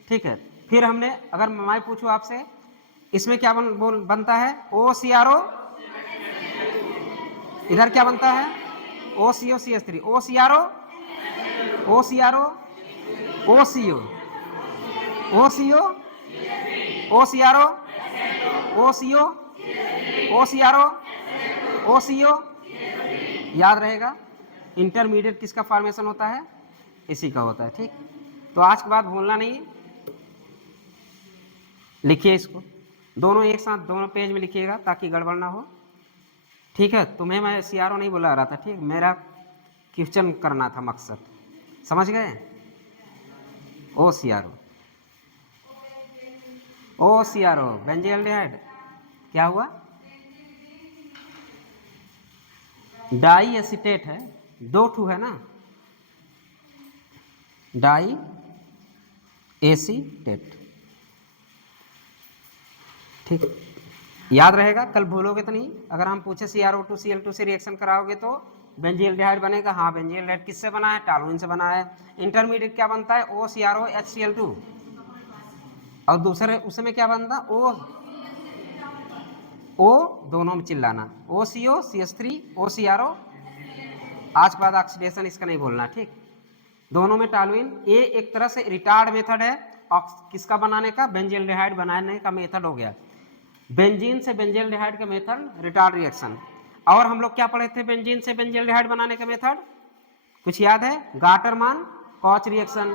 ठीक है। फिर हमने, अगर मैं पूछूं आपसे, इसमें क्या बनता है? OCRO। इधर क्या बनता है? OCO CH3, OCRO OCRO OCO OCO OCRO OCO OCRO OCO। याद रहेगा। इंटरमीडिएट किसका फॉर्मेशन होता है? इसी का होता है, ठीक। तो आज के बाद भूलना नहीं। लिखिए इसको, दोनों एक साथ दोनों पेज में लिखिएगा ताकि गड़बड़ ना हो, ठीक है। तुम्हें मैं CRO नहीं बुला रहा था, ठीक। मेरा क्वेश्चन करना था मकसद, समझ गए? OCRO OCRO बेंजील्डिहाइड क्या हुआ, डाई एसीटेट है, दो ठू है ना, डाई एसीटेट, ठीक, याद रहेगा, कल भूलोगे तो नहीं। अगर हम पूछे CrO2 Cl2 से रिएक्शन कराओगे तो बेंजील्डिहाइड बनेगा, हाँ बेंजील्डिहाइड किससे बना है, टॉलुइन से बना है। इंटरमीडिएट क्या बनता है, OCRO HCl2, और दूसरे उसमें क्या बनता, O दोनों में चिल्लाना, OCO CH3 OCRO, आज बाद ऑक्सीडेशन इसका नहीं बोलना, ठीक। दोनों में टॉलुइन, ये एक तरह से रिटार्ड मेथड है किसका बनाने का, बेंजील्डिहाइड बनाने का मेथड हो गया। बेंजीन से बेंजील्डिहाइड का मेथड रिटार्ड रिएक्शन। और हम लोग क्या पढ़े थे बेंजीन से बेंजील्डिहाइड बनाने का मेथड, कुछ याद है, गाटरमान कॉच रिएक्शन,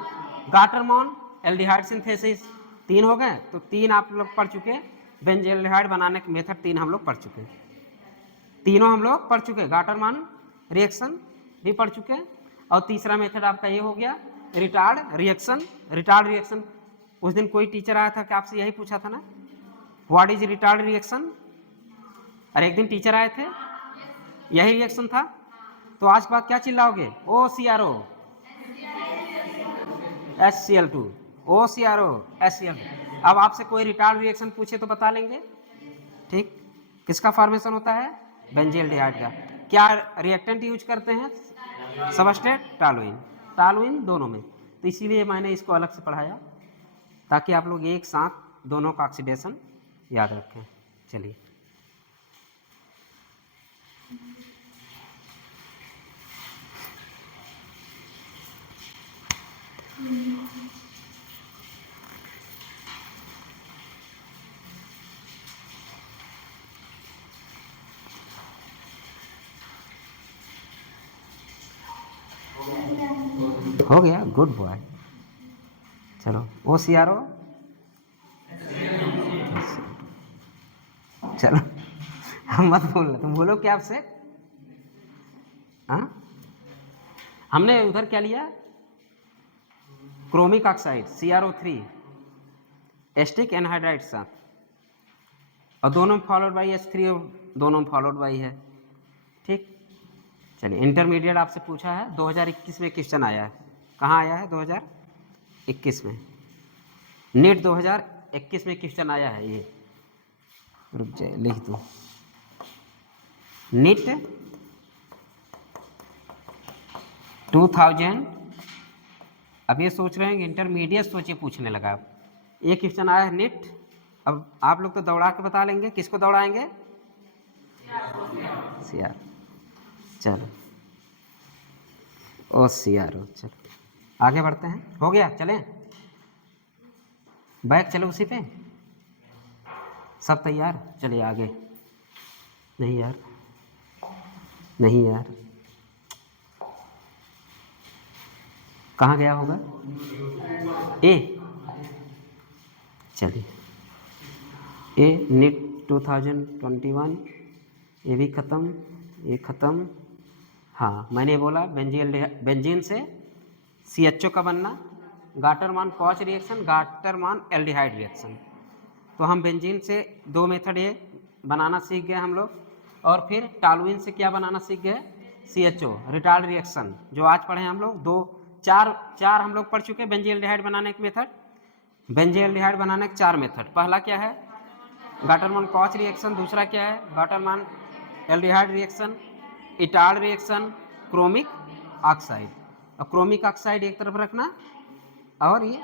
गाटरमान एल्डिहाइड सिंथेसिस, तीन हो गए, तो तीन आप लोग पढ़ चुके, बेंजील्डिहाइड बनाने के मेथड तीन हम लोग पढ़ चुके, तीनों हम लोग पढ़ चुके, गाटरमान रिएक्शन भी पढ़ चुके, और तीसरा मेथड आपका ये हो गया रिटार्ड रिएक्शन। रिटार्ड रिएक्शन उस दिन कोई टीचर आया था कि आपसे यही पूछा था ना, व्हाट इज रिटार्ड रिएक्शन, अरे एक दिन टीचर आए थे, यही रिएक्शन था, तो आज बाद क्या चिल्लाओगे, OCRO HCl2, OCRO HCl2। अब आपसे कोई रिटार्ड रिएक्शन पूछे तो बता लेंगे, ठीक, किसका फॉर्मेशन होता है, बेंजील्डिहाइड का। क्या रिएक्टेंट यूज करते हैं, सबस्ट्रेट टॉलुइन, टॉलुइन दोनों में, तो इसीलिए मैंने इसको अलग से पढ़ाया ताकि आप लोग एक साथ दोनों का ऑक्सीडेशन याद रखें। चलिए हो गया, गुड बॉय। चलो OCRO, चलो हम मत बोलना, तुम बोलो क्या आपसे, हाँ हमने उधर क्या लिया, chromic oxide CrO3 asterisk anhydride साथ, और दोनों में फॉलोड बाई H3, दोनों में फॉलोड बाई है, ठीक। चलिए इंटरमीडिएट आपसे पूछा है, 2021 में क्वेश्चन आया है, कहाँ आया है, 2021 में, नीट 2021 में क्वेश्चन आया है, ये रुक जाए लिख दो, नीट 2000, अब ये सोच रहे हैं इंटरमीडिएट सोचिए पूछने लगा, ये क्वेश्चन आया है नीट। अब आप लोग तो दौड़ा के बता लेंगे, किसको दौड़ाएंगे, CR, चलो OCRO, चलो आगे बढ़ते हैं, हो गया, चलें बैक, चलो उसी पे, सब तैयार, चलिए आगे, नहीं यार, नहीं यार, कहाँ गया होगा, ए, चलिए ए नीट 2021, ये भी ख़त्म, ये ख़त्म, हाँ मैंने बोला बेंजीन से CHO का बनना, गाटरमान कॉच रिएक्शन, गाटरमान एल्डिहाइड रिएक्शन, तो हम बेंजीन से दो मेथड ये बनाना सीख गए हम लोग, और फिर टॉलुइन से क्या बनाना सीख गए, CHO रिटार्ड रिएक्शन, जो आज पढ़े हम लोग, चार हम लोग पढ़ चुके बेंजील्डिहाइड बनाने के मेथड, बेंजील्डिहाइड बनाने के 4 मेथड, पहला क्या है गाटरमान कॉच रिएक्शन, दूसरा क्या है Gattermann aldehyde reaction, Etard reaction, chromic oxide, और क्रोमिक ऑक्साइड एक तरफ रखना, और ये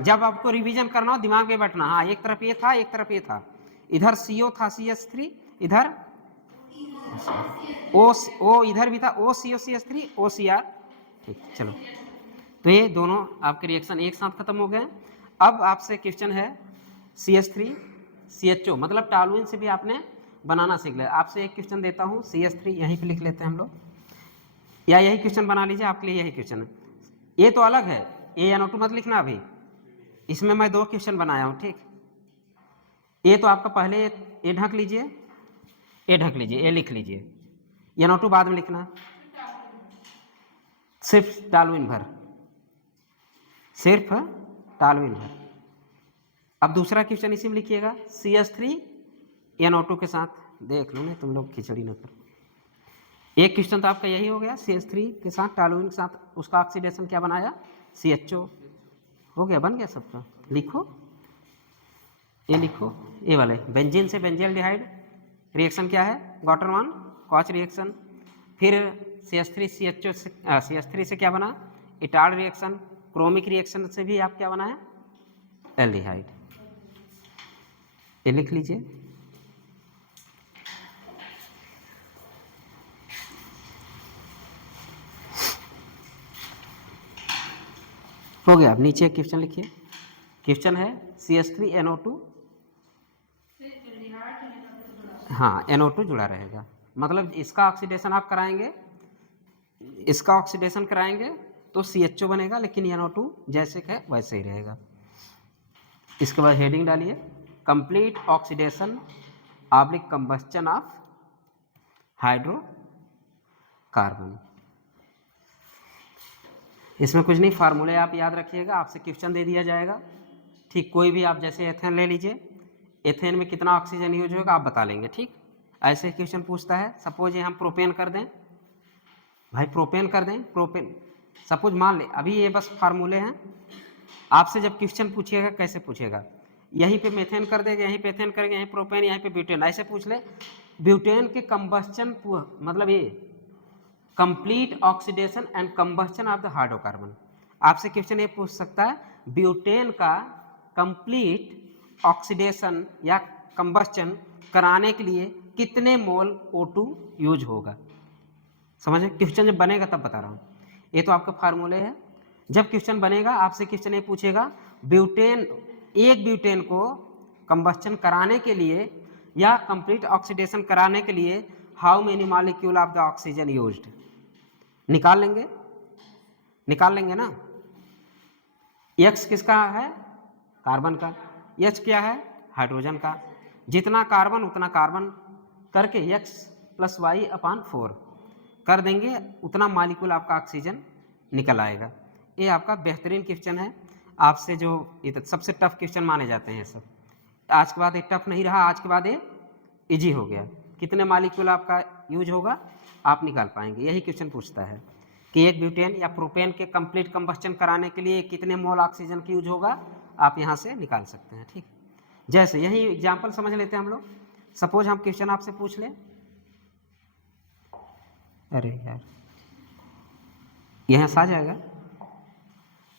जब आपको रिवीजन करना हो दिमाग में बैठना, हाँ एक तरफ ये था, एक तरफ ये था, इधर CO था CH3, इधर O इधर भी था OCO CH3 OCR, ठीक, चलो तो ये दोनों आपके रिएक्शन एक साथ खत्म हो गए। अब आपसे क्वेश्चन है CH3 CHO, मतलब टॉलुइन से भी आपने बनाना सीख लिया। आपसे एक क्वेश्चन देता हूँ, CH3 यहीं पे लिख लेते हैं हम लोग, या यही क्वेश्चन बना लीजिए, आपके लिए यही क्वेश्चन है, ये तो अलग है, ANO2 मत लिखना अभी, इसमें मैं 2 क्वेश्चन बनाया हूँ, ठीक। ये तो आपका पहले ए ढक लीजिए, ए ढक लीजिए, ए लिख लीजिए, NO2 बाद में लिखना, सिर्फ टॉलुइन भर, सिर्फ टॉलुइन भर। अब दूसरा क्वेश्चन इसी में लिखिएगा, CH3NO2 के साथ, देख लो नहीं तुम लोग खिचड़ी न करो। एक क्वेश्चन तो आपका यही हो गया, CH3 के साथ टॉलुइन के साथ उसका ऑक्सीडेशन क्या बनाया, CHO हो गया, बन गया सबका। लिखो, ये लिखो, ये वाले बेंजीन से बेंजील्डिहाइड रिएक्शन क्या है, क्वार्टर 1 कॉच रिएक्शन। फिर CH3 से क्या बना, इटाल रिएक्शन। क्रोमिक रिएक्शन से भी आप क्या बनाया, एल्डिहाइड। ये लिख लीजिए। हो गया। अब नीचे एक क्वेश्चन लिखिए, क्वेश्चन है CH3NO2, हाँ NO2 जुड़ा रहेगा, मतलब इसका ऑक्सीडेशन आप कराएंगे, इसका ऑक्सीडेशन कराएंगे तो CHO बनेगा, लेकिन NO2 जैसे है वैसे ही रहेगा। इसके बाद हेडिंग डालिए, complete oxidation oblique combustion of hydrocarbon. इसमें कुछ नहीं, फार्मूले आप याद रखिएगा, आपसे क्वेश्चन दे दिया जाएगा, ठीक। कोई भी आप जैसे एथेन ले लीजिए, एथेन में कितना ऑक्सीजन यूज होगा आप बता लेंगे, ठीक। ऐसे क्वेश्चन पूछता है। सपोज ये हम प्रोपेन कर दें, भाई प्रोपेन कर दें, प्रोपेन सपोज मान ले, अभी ये बस फार्मूले हैं। आपसे जब क्वेश्चन पूछिएगा कैसे पूछेगा, यहीं पे मेथेन कर देगा, यहीं पे एथेन करेंगे, यहीं प्रोपेन, यहीं पे ब्यूटेन, ऐसे पूछ ले। ब्यूटेन के कंबस्चन, मतलब ये complete oxidation and combustion of the hydrocarbon. आपसे क्वेश्चन ये पूछ सकता है, ब्यूटेन का कंप्लीट ऑक्सीडेशन या कंबस्चन कराने के लिए कितने मोल O2 यूज होगा। समझे, क्वेश्चन जब बनेगा तब बता रहा हूँ। ये तो आपका फार्मूले है। जब क्वेश्चन बनेगा आपसे क्वेश्चन ये पूछेगा, ब्यूटेन, एक ब्यूटेन को कंबस्चन कराने के लिए या कंप्लीट ऑक्सीडेशन कराने के लिए how many molecule of the oxygen used. निकाल लेंगे, निकाल लेंगे ना। X किसका है, कार्बन का, H क्या है, हाइड्रोजन का। जितना कार्बन उतना कार्बन करके X + Y/4 कर देंगे, उतना मॉलिक्यूल आपका ऑक्सीजन निकल आएगा। ये आपका बेहतरीन क्वेश्चन है, आपसे जो ये तो सबसे टफ क्वेश्चन माने जाते हैं सब। आज के बाद ये टफ नहीं रहा, आज के बाद ये इजी हो गया। कितने मॉलिक्यूल आपका यूज होगा आप निकाल पाएंगे। यही क्वेश्चन पूछता है कि एक ब्यूटेन या प्रोपेन के कंप्लीट कंबस्चन कराने के लिए कितने मोल ऑक्सीजन की यूज होगा, आप यहाँ से निकाल सकते हैं, ठीक। जैसे यही एग्जाम्पल समझ लेते हैं हम लोग। सपोज हम क्वेश्चन आपसे पूछ लें, अरे यार यहाँ से आ जाएगा,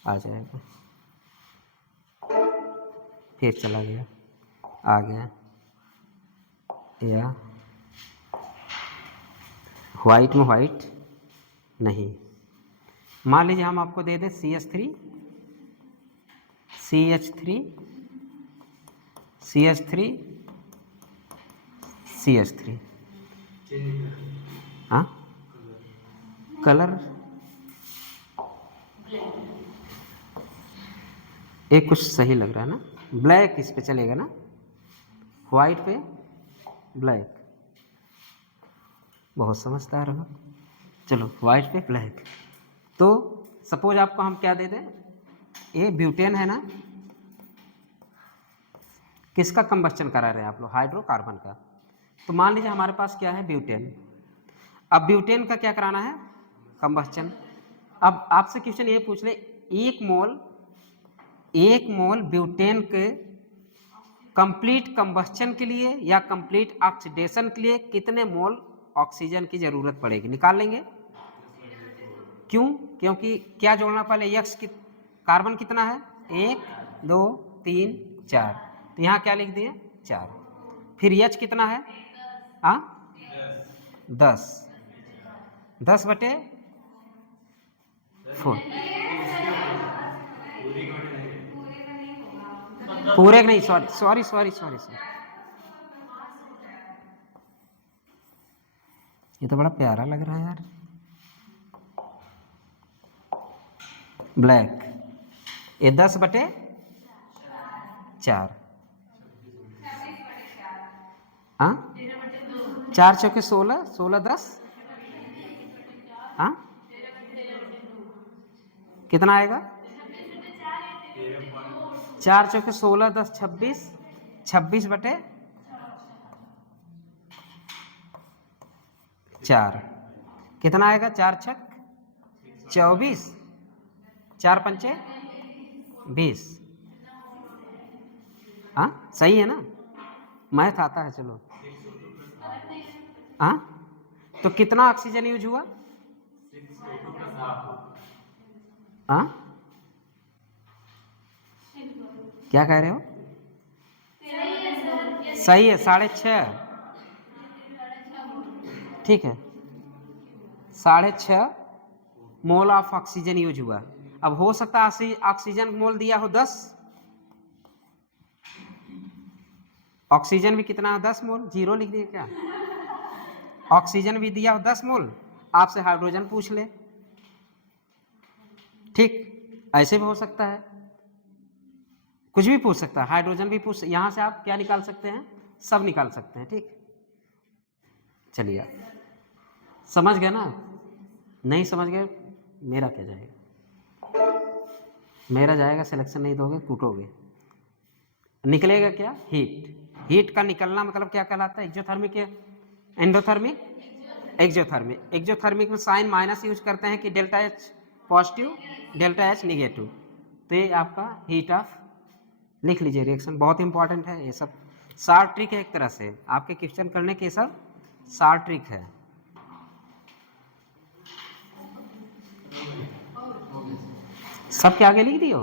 आ जाएगा, फिर चला गया, आ गया, या वाइट में वाइट नहीं। मान लीजिए हम आपको दे दें CH3, CH3, CH3, CH3, हाँ कलर एक कुछ सही लग रहा है ना, ब्लैक इस पे चलेगा ना, वाइट पे ब्लैक, बहुत समझदार हो। चलो वाइट पे ब्लैक। तो सपोज आपको हम क्या दे दें, ये ब्यूटेन है ना, किसका कंबस्चन करा रहे हैं आप लोग, हाइड्रोकार्बन का। तो मान लीजिए हमारे पास क्या है, ब्यूटेन। अब ब्यूटेन का क्या कराना है, कंबस्चन। अब आपसे क्वेश्चन ये पूछ ले, एक मोल ब्यूटेन के कंप्लीट कंबस्चन के लिए या कंप्लीट ऑक्सीडेशन के लिए कितने मोल ऑक्सीजन की जरूरत पड़ेगी, निकाल लेंगे। क्यों, क्योंकि क्या जोड़ना पहले, X की कार्बन कितना है, 1 2 3 4, तो यहाँ क्या लिख दिए 4। फिर H कितना है, 10 बटे 4, पूरे नहीं, सॉरी, ये तो बड़ा प्यारा लग रहा है यार, ब्लैक। ये 10 बटे 4, हाँ 4 चौके 16, 16 10, हाँ कितना आएगा, 4 चौके 16, 10 26, 26 बटे 4 कितना आएगा? 4 छक 24, 4 पंचे 20। हाँ सही है ना, मैथ आता है। चलो हाँ, तो कितना ऑक्सीजन यूज हुआ? हाँ क्या कह रहे हो? सही है, 6.5। ठीक है, 6.5 मोल ऑफ ऑक्सीजन यूज हुआ। अब हो सकता है ऑक्सीजन मोल दिया हो 10, ऑक्सीजन भी कितना है? 10 मोल। 0 लिख दिए क्या? ऑक्सीजन भी दिया हो 10 मोल, आपसे हाइड्रोजन पूछ ले। ठीक, ऐसे भी हो सकता है, कुछ भी पूछ सकता है, हाइड्रोजन भी पूछ। यहां से आप क्या निकाल सकते हैं? सब निकाल सकते हैं। ठीक, चलिए समझ गए ना? नहीं समझ गए, मेरा क्या जाएगा? मेरा जाएगा, सिलेक्शन नहीं दोगे कूटोगे। निकलेगा क्या? हीट। हीट का निकलना मतलब क्या कहलाता है? एक्सोथर्मिक या एंडोथर्मिक? एक्सोथर्मिक। एक्सोथर्मिक में साइन माइनस यूज करते हैं कि delta H positive, delta H negative. तो ये आपका हीट ऑफ, लिख लीजिए रिएक्शन, बहुत इंपॉर्टेंट है ये सब। शार्ट ट्रिक है एक तरह से, आपके क्वेश्चन करने के सब शार्ट ट्रिक है। सबके आगे लिख दियो,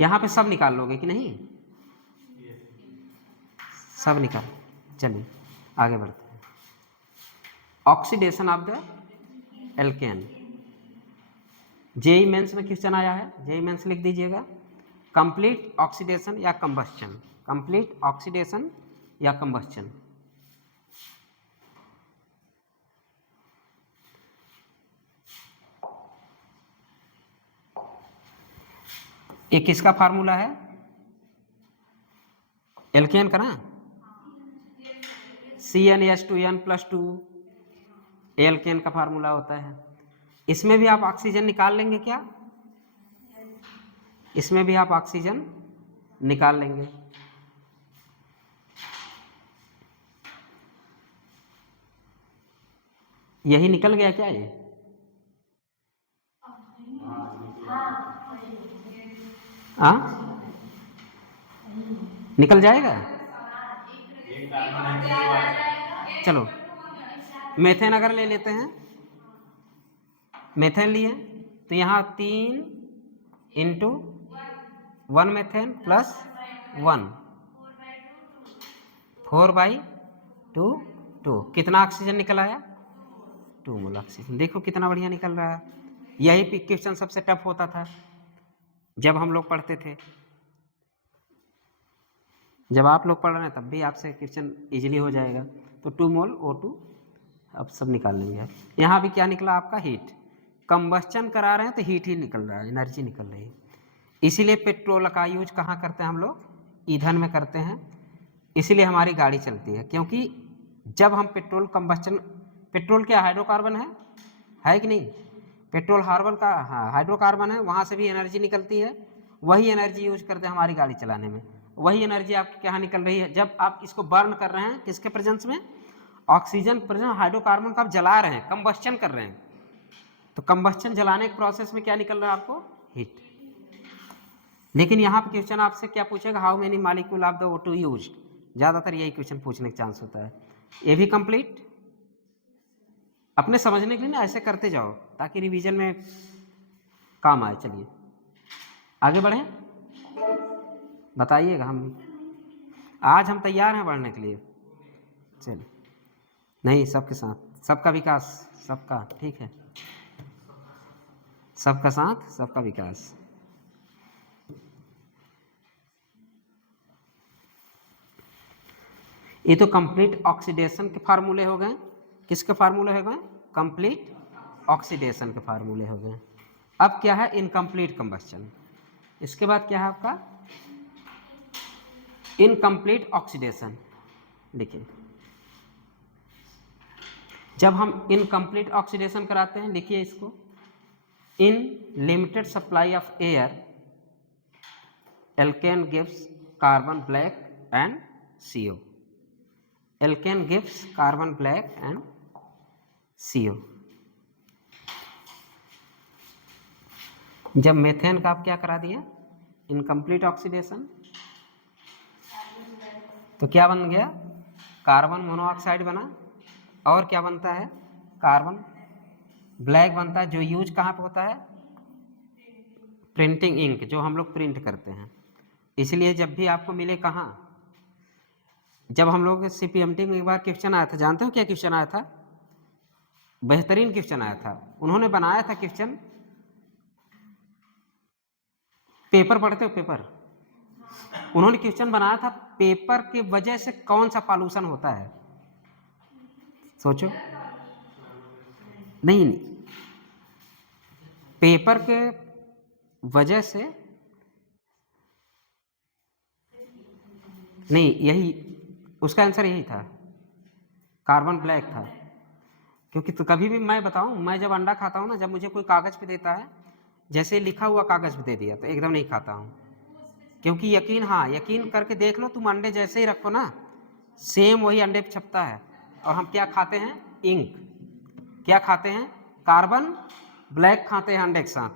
यहाँ पे सब निकाल लोगे कि नहीं? सब निकाल। चलिए आगे बढ़ते हैं। Oxidation of the alkane, JEE Mains में क्वेश्चन आया है, जेई मेंस लिख दीजिएगा। कंप्लीट ऑक्सीडेशन या कंबस्चन, कंप्लीट ऑक्सीडेशन या कंबस्चन। ये किसका फार्मूला है? एल्केन का ना, CnH2n+2 एल्केन का फार्मूला होता है। इसमें भी आप ऑक्सीजन निकाल लेंगे क्या? इसमें भी आप ऑक्सीजन निकाल लेंगे। यही निकल गया क्या ये? हाँ निकल जाएगा। चलो मेथेन अगर ले लेते हैं, मेथेन लिए तो यहाँ 3 इंटू 1 मेथेन प्लस 1, 4/2, कितना ऑक्सीजन निकल आया? 2 मोल ऑक्सीजन। देखो कितना बढ़िया निकल रहा है। यही क्वेश्चन सबसे टफ होता था जब हम लोग पढ़ते थे। जब आप लोग पढ़ रहे हैं तब भी आपसे क्वेश्चन इजीली हो जाएगा। तो 2 मोल O2 अब सब निकाल लेंगे आप। यहाँ भी क्या निकला आपका? हीट। कंबस्चन करा रहे हैं तो हीट ही निकल रहा है, एनर्जी निकल रही है। इसीलिए पेट्रोल का यूज कहाँ करते हैं हम लोग? ईंधन में करते हैं। इसीलिए हमारी गाड़ी चलती है, क्योंकि जब हम पेट्रोल कंबस्चन, पेट्रोल क्या हाइड्रोकार्बन है कि नहीं? पेट्रोल हार्बन का, हाँ हाइड्रोकार्बन है, वहाँ से भी एनर्जी निकलती है। वही एनर्जी यूज करते हैं हमारी गाड़ी चलाने में। वही एनर्जी आपकी क्या निकल रही है? जब आप इसको बर्न कर रहे हैं, किसके प्रेजेंस में? ऑक्सीजन प्रेजेंस, हाइड्रोकार्बन को आप जला रहे हैं, कंबस्चन कर रहे हैं। तो कंबस्चन जलाने के प्रोसेस में क्या निकल रहा है आपको? हीट। लेकिन यहाँ पे क्वेश्चन आपसे क्या पूछेगा? How many molecule of the O2 used. ज़्यादातर यही क्वेश्चन पूछने का चांस होता है। ये भी कंप्लीट अपने समझने के लिए ना ऐसे करते जाओ ताकि रिवीजन में काम आए। चलिए आगे बढ़ें, बताइएगा। आज हम तैयार हैं बढ़ने के लिए। चलिए, नहीं सबके साथ, सबका विकास, सबका ठीक है, सबका साथ सबका विकास। ये तो कंप्लीट ऑक्सीडेशन के फार्मूले हो गए। किसके फार्मूले हो गए? कंप्लीट ऑक्सीडेशन के फार्मूले हो गए। अब क्या है? Incomplete combustion. इसके बाद क्या है आपका? Incomplete oxidation. देखिए, जब हम इनकम्प्लीट ऑक्सीडेशन कराते हैं, लिखिए इसको, in limited supply of air alkane gives carbon black and CO। Alkane gives carbon black and CO। जब मेथेन का आप क्या करा दिया, इनकम्प्लीट ऑक्सीडेशन, तो क्या बन गया, कार्बन मोनोऑक्साइड बना, और क्या बनता है, कार्बन ब्लैक बनता है, जो यूज कहाँ पे होता है, प्रिंटिंग इंक, जो हम लोग प्रिंट करते हैं। इसलिए जब भी आपको मिले कहाँ, जब हम लोग CPMT में एक बार क्वेश्चन आया था, जानते हो क्या क्वेश्चन आया था, बेहतरीन क्वेश्चन आया था, उन्होंने बनाया था क्वेश्चन, पेपर पढ़ते हो पेपर, उन्होंने क्वेश्चन बनाया था पेपर की वजह से कौन सा पॉल्यूशन होता है, सोचो, नहीं पेपर के वजह से, नहीं यही उसका आंसर यही था, कार्बन ब्लैक था। क्योंकि तो कभी भी मैं बताऊं, मैं जब अंडा खाता हूं ना, जब मुझे कोई कागज पे देता है, जैसे लिखा हुआ कागज पे दे दिया तो एकदम नहीं खाता हूं, क्योंकि यकीन, हाँ यकीन करके देख लो, तुम अंडे जैसे ही रखो ना, सेम वही अंडे पे छपता है। और हम क्या खाते हैं, इंक, क्या खाते हैं, कार्बन ब्लैक खाते हैं अंडे के साथ।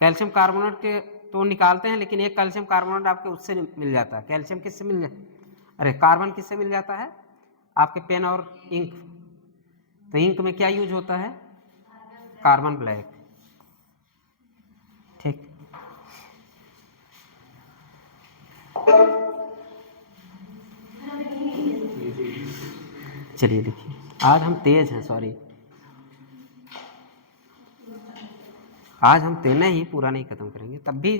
कैल्शियम कार्बोनेट के तो निकालते हैं, लेकिन एक कैल्शियम कार्बोनेट आपके उससे मिल जाता है। कैल्शियम किससे मिल जाता है, अरे कार्बन किससे मिल जाता है, आपके पेन और इंक। तो इंक में क्या यूज होता है, कार्बन ब्लैक, ठीक। चलिए देखिए, आज हम तेज हैं, सॉरी, आज हम तेने ही पूरा नहीं खत्म करेंगे, तब भी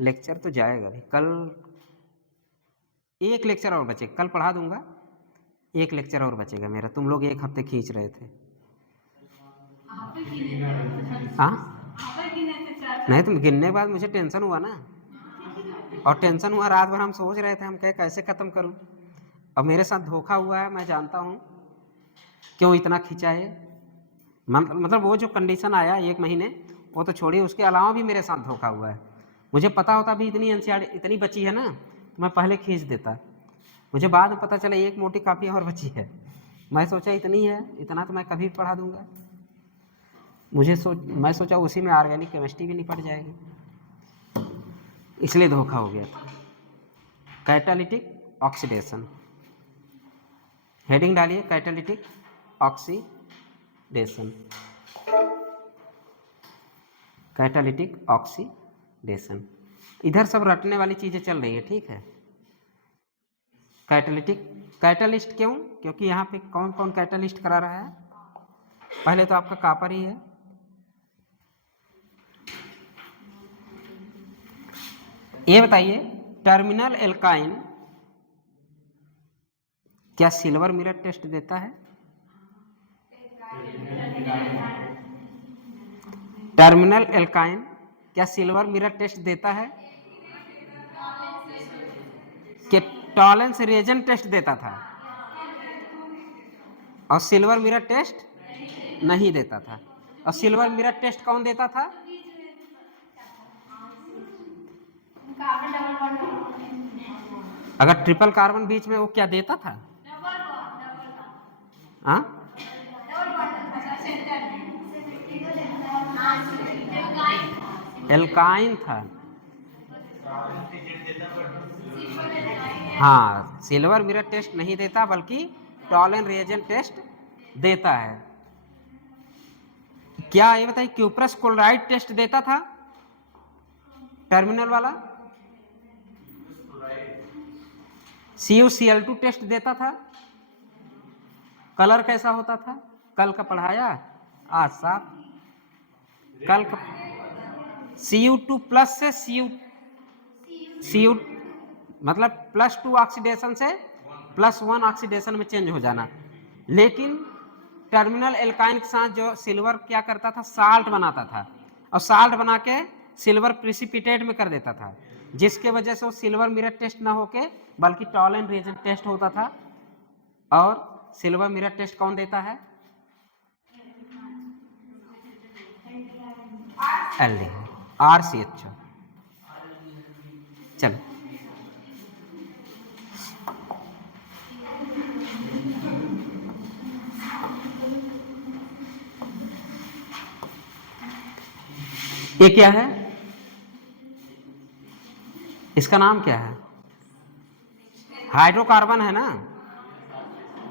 लेक्चर तो जाएगा भी। कल एक लेक्चर और बचे, कल पढ़ा दूंगा, एक लेक्चर और बचेगा मेरा, तुम लोग एक हफ्ते खींच रहे थे। हाँ नहीं, तुम गिनने के बाद मुझे टेंशन हुआ ना, और टेंशन हुआ, रात भर हम सोच रहे थे, हम कहे कैसे खत्म करूं। अब मेरे साथ धोखा हुआ है, मैं जानता हूं क्यों इतना खींचा है, मतलब वो जो कंडीशन आया 1 महीने, वो तो छोड़िए, उसके अलावा भी मेरे साथ धोखा हुआ है। मुझे पता होता भी इतनी NCERT इतनी बची है ना, तो मैं पहले खींच देता। मुझे बाद में पता चला एक मोटी कापी और बची है, मैं सोचा इतनी है, इतना तो मैं कभी पढ़ा दूंगा। मैं सोचा उसी में ऑर्गेनिक केमिस्ट्री भी निपट जाएगी, इसलिए धोखा हो गया था। कैटालिटिक ऑक्सीडेशन, हेडिंग डालिए, कैटालिटिक ऑक्सीडेशन, कैटालिटिक ऑक्सीडेशन। इधर सब रटने वाली चीजें चल रही है, ठीक है। कैटालिटिक, कैटालिस्ट क्यों, क्योंकि यहाँ पे कौन कौन कैटालिस्ट करा रहा है, पहले तो आपका कॉपर ही है, ये बताइए, टर्मिनल एल्काइन क्या सिल्वर मिरर टेस्ट देता है, टर्मिनल एल्काइन क्या सिल्वर मिरर टेस्ट देता है, कि टॉलेंस रिएजेंट टेस्ट देता था और सिल्वर मिरर टेस्ट नहीं देता था। और सिल्वर मिरर टेस्ट कौन देता था, अगर ट्रिपल कार्बन बीच में, वो क्या देता था, हाँ एल्काइन था, हाँ सिल्वर मिरर टेस्ट नहीं देता, बल्कि टॉलेंस रिएजेंट टेस्ट देता है। क्या ये बताइए, क्यूप्रस क्लोराइड टेस्ट देता था, टर्मिनल वाला, CuCl2 टेस्ट देता था, कलर कैसा होता था, कल का पढ़ाया, आज साफ, कल का Cu2 प्लस से Cu मतलब +2 ऑक्सीडेशन से +1 ऑक्सीडेशन में चेंज हो जाना। लेकिन टर्मिनल एल्काइन के साथ जो सिल्वर क्या करता था, साल्ट बनाता था, और साल्ट बना के सिल्वर प्रिसिपिटेट में कर देता था, जिसके वजह से वो सिल्वर मिरर टेस्ट ना होके बल्कि टॉलेंट रिएजेंट टेस्ट होता था। और सिल्वर मिरर टेस्ट कौन देता है, एल्डिहाइड, RCH। चलो ये क्या है, इसका नाम क्या है? हाइड्रोकार्बन है ना,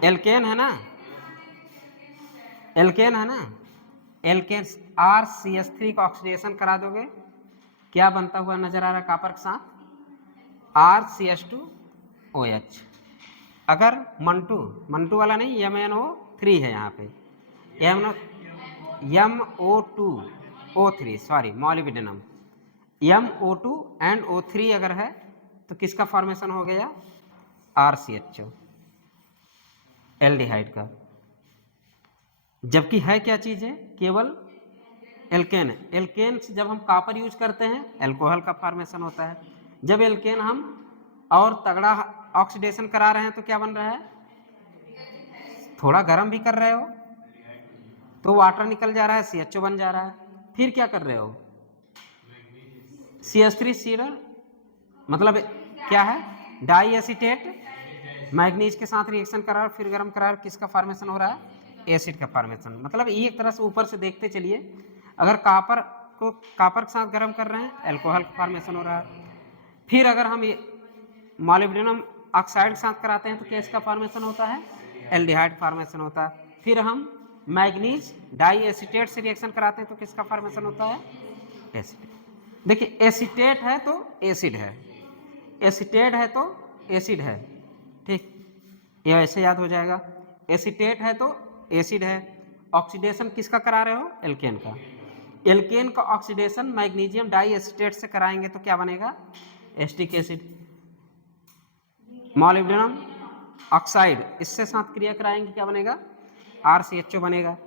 एल्केन है ना, एल्केन है ना। एल्केन RCH3 का ऑक्सीडेशन करा दोगे, क्या बनता हुआ नजर आ रहा है कापर के साथ? RCH2OH। अगर मंटू वाला नहीं, MnO3 है यहाँ पे, MO2O3 sorry molybdenum, MO2 and O3 अगर है तो किसका फॉर्मेशन हो गया? RCHO, एल्डिहाइड का। जबकि है क्या चीज़ है? केवल एल्केन है। एल्केन से जब हम कॉपर यूज करते हैं एल्कोहल का फॉर्मेशन होता है। जब एल्केन हम और तगड़ा ऑक्सीडेशन करा रहे हैं तो क्या बन रहा है? थोड़ा गर्म भी कर रहे हो तो वाटर निकल जा रहा है, CHO बन जा रहा है। फिर क्या कर रहे हो? CH3 मतलब क्या है? डाई एसीटेट मैग्नीज के साथ रिएक्शन करा, फिर गर्म करा, किसका फॉर्मेशन हो रहा है? एसिड का फॉर्मेशन। मतलब एक तरह से ऊपर से देखते चलिए, अगर कॉपर के साथ गर्म कर रहे हैं एल्कोहल का फॉर्मेशन हो रहा है, फिर अगर हम ये मॉलिब्डेनम ऑक्साइड के साथ कराते हैं तो क्या इसका फॉर्मेशन होता है? एल्डिहाइड फॉर्मेशन होता है। फिर हम मैग्नीज डाई एसीटेट से रिएक्शन कराते हैं तो किसका फॉर्मेशन होता है? एसिटेट। देखिए एसीटेट है तो एसिड है, एसीटेट है तो एसिड है, ठीक, ये ऐसे याद हो जाएगा। एसीटेट है तो एसिड है। ऑक्सीडेशन किसका करा रहे हो? एल्केन का। एल्केन का ऑक्सीडेशन मैग्नीशियम डाई एसीटेट से कराएंगे तो क्या बनेगा? Acetic acid. मॉलिब्डेनम ऑक्साइड इससे साथ क्रिया कराएंगे क्या बनेगा? RCHO बनेगा।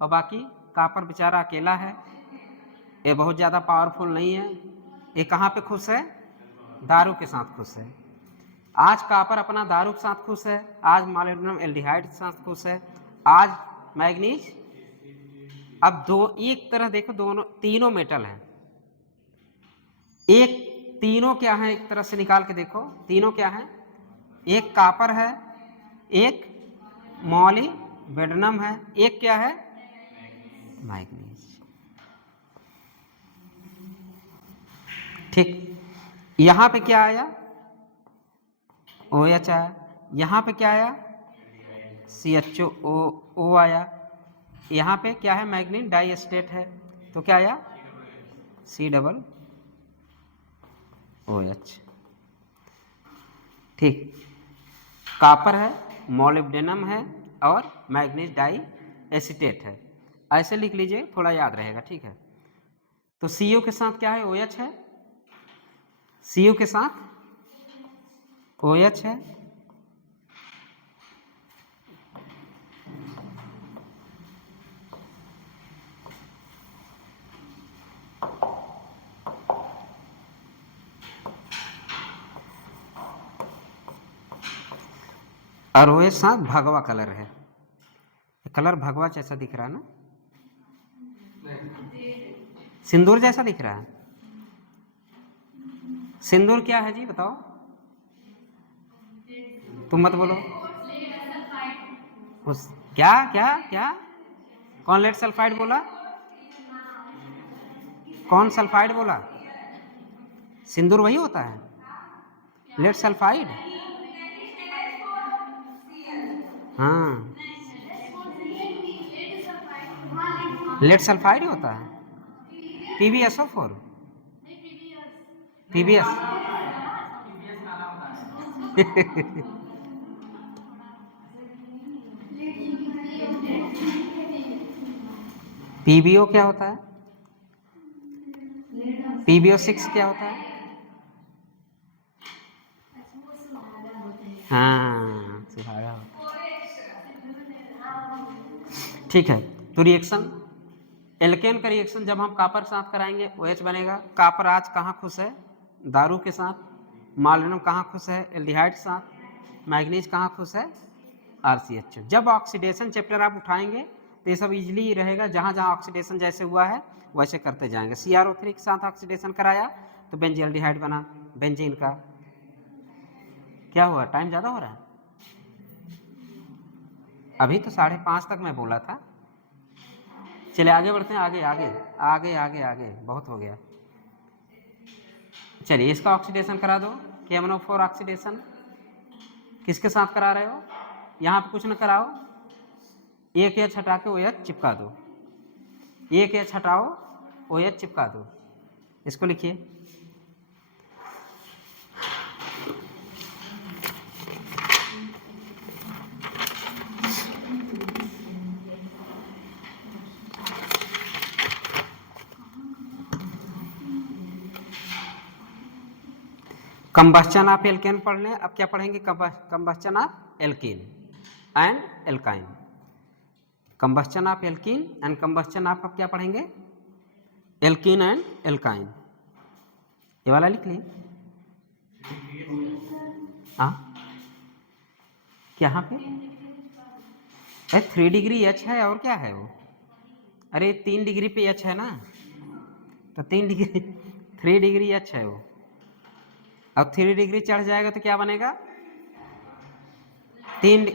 और बाकी कॉपर बेचारा अकेला है, ये बहुत ज़्यादा पावरफुल नहीं है, ये कहाँ पे खुश है? दारू के साथ खुश है। आज कॉपर अपना दारू के साथ खुश है, आज मॉलिब्डेनम एल्डिहाइड के साथ खुश है, आज मैग्नीज। अब दो एक तरह देखो, दोनों तीनों मेटल हैं, एक तीनों क्या है? एक तरह से निकाल के देखो, तीनों क्या है? एक कॉपर है, एक मॉलिब्डेनम है, एक क्या है? मैग्नीज। ठीक, यहां पे क्या आया? OH आया। यहाँ पे क्या आया? CHO आया। यहाँ पे क्या है? मैग्नीज डाई एसीटेट है तो क्या आया? COOH। ठीक, कॉपर है, मॉलिब्डेनम है और मैग्नीज डाई एसीटेट है, ऐसे लिख लीजिए, थोड़ा याद रहेगा, ठीक है। तो CO के साथ क्या है? OH है, CO के साथ OH है, और OH साथ भगवा कलर है। कलर भगवा जैसा दिख रहा है ना, सिंदूर जैसा दिख रहा है। सिंदूर क्या है जी बताओ, तुम मत बोलो। उस क्या क्या क्या कौन लेड सल्फाइड बोला? कौन सल्फाइड बोला? सिंदूर वही होता है, लेड सल्फाइड। हाँ, लेड सल्फाइड ही होता है। PbSO4, PbS। PbO क्या होता है? PbO6 क्या होता है? हाँ, सुहागा होता है। ठीक है, तो रिएक्शन एल्केन का रिएक्शन जब हम कॉपर के साथ कराएंगे OH बनेगा। कॉपर आज कहाँ खुश है? दारू के साथ। मॉलिब्डेनम कहाँ खुश है? एल्डिहाइड के साथ। मैग्नीज कहाँ खुश है? RCHO। जब ऑक्सीडेशन चैप्टर आप उठाएंगे तो ये सब इजीली रहेगा, जहाँ जहाँ ऑक्सीडेशन जैसे हुआ है वैसे करते जाएंगे। CrO3 के साथ ऑक्सीडेशन कराया तो बेंजील्डिहाइड बना, बेंजीन का। क्या हुआ, टाइम ज़्यादा हो रहा है? अभी तो 5:30 तक मैं बोला था। चलिए आगे बढ़ते हैं, आगे आगे आगे आगे आगे, बहुत हो गया। चलिए इसका ऑक्सीडेशन करा दो, KMnO4 ऑक्सीडेशन। किसके साथ करा रहे हो? यहाँ पे कुछ न कराओ, एक एच हटा के OH चिपका दो, एक एच हटाओ OH चिपका दो। इसको लिखिए, कंबस्चन ऑफ एल्केन पढ़ लें। अब क्या पढ़ेंगे? Combustion of alkene and alkyne. Combustion of alkene and combustion of, अब क्या पढ़ेंगे? Alkene and alkyne. ये वाला लिख लिए। हाँ, यहाँ पे 3 डिग्री H है, और क्या है वो? अरे 3 डिग्री पे H है ना, तो 3 डिग्री 3 डिग्री H है वो। अब 3 डिग्री चढ़ जाएगा तो क्या बनेगा? 3,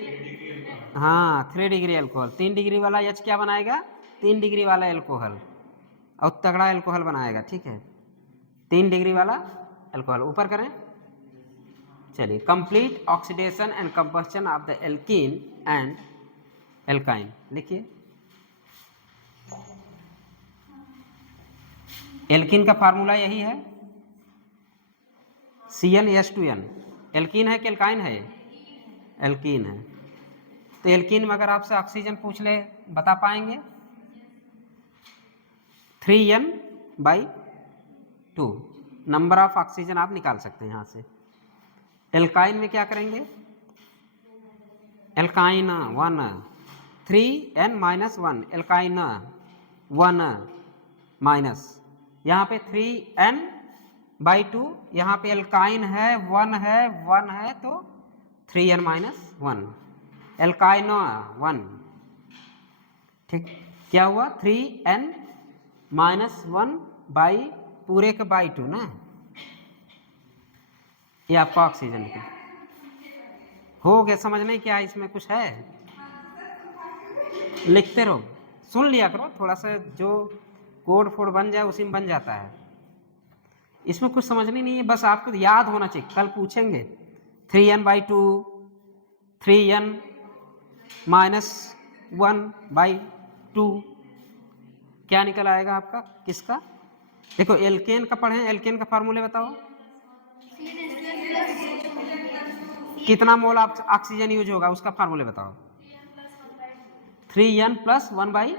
हाँ 3 डिग्री एल्कोहल। 3 डिग्री वाला H क्या बनाएगा? 3 डिग्री वाला एल्कोहल, और तगड़ा एल्कोहल बनाएगा। ठीक है, 3 डिग्री वाला एल्कोहल। ऊपर करें। चलिए, complete oxidation and combustion of the alkene and alkyne लिखिए। एल्कीन का फार्मूला यही है, CnH2n। एल्कीन है कि एल्काइन है? एल्कीन है। तो एल्कीन में अगर आपसे ऑक्सीजन पूछ ले, बता पाएंगे? 3n/2 नंबर ऑफ ऑक्सीजन आप निकाल सकते हैं यहाँ से। एल्काइन में क्या करेंगे? एल्काइन 1, 3n-1, एल्काइन 1 माइनस, यहाँ पे 3n/2, यहाँ पे एल्काइन है 1 है 1 है, तो 3n-1, एल्काइन 1। ठीक, क्या हुआ? 3n-1 बाई पूरे के बाई 2 ना, ये आपका ऑक्सीजन का हो गया। समझ नहीं क्या इसमें कुछ है? लिखते रहो, सुन लिया करो थोड़ा सा, जो कोड फोड बन जाए उसी में बन जाता है। इसमें कुछ समझनी नहीं है, बस आपको याद होना चाहिए, कल पूछेंगे। 3n/2, 3n-1/2 क्या निकल आएगा आपका? किसका? देखो एल्केन का पढ़े, एल्केन का फार्मूले बताओ। कितना मोल ऑक्सीजन यूज होगा, उसका फार्मूले बताओ। 3n+1/,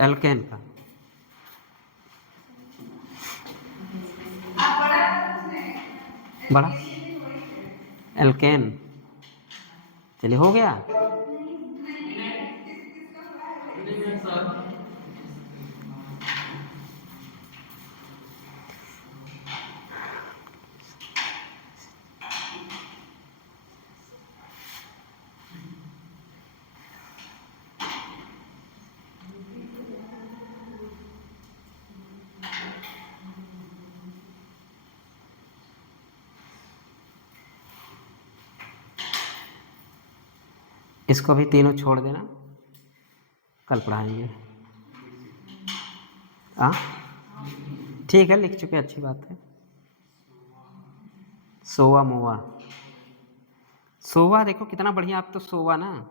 एल्केन का बड़ा एल्केन। चलिए हो गया। इसको भी तीनों छोड़ देना, कल पढ़ाएंगे। हाँ ठीक है, लिख चुके, अच्छी बात है। सोवा मोवा, सोवा देखो कितना बढ़िया। आप तो सोवा ना,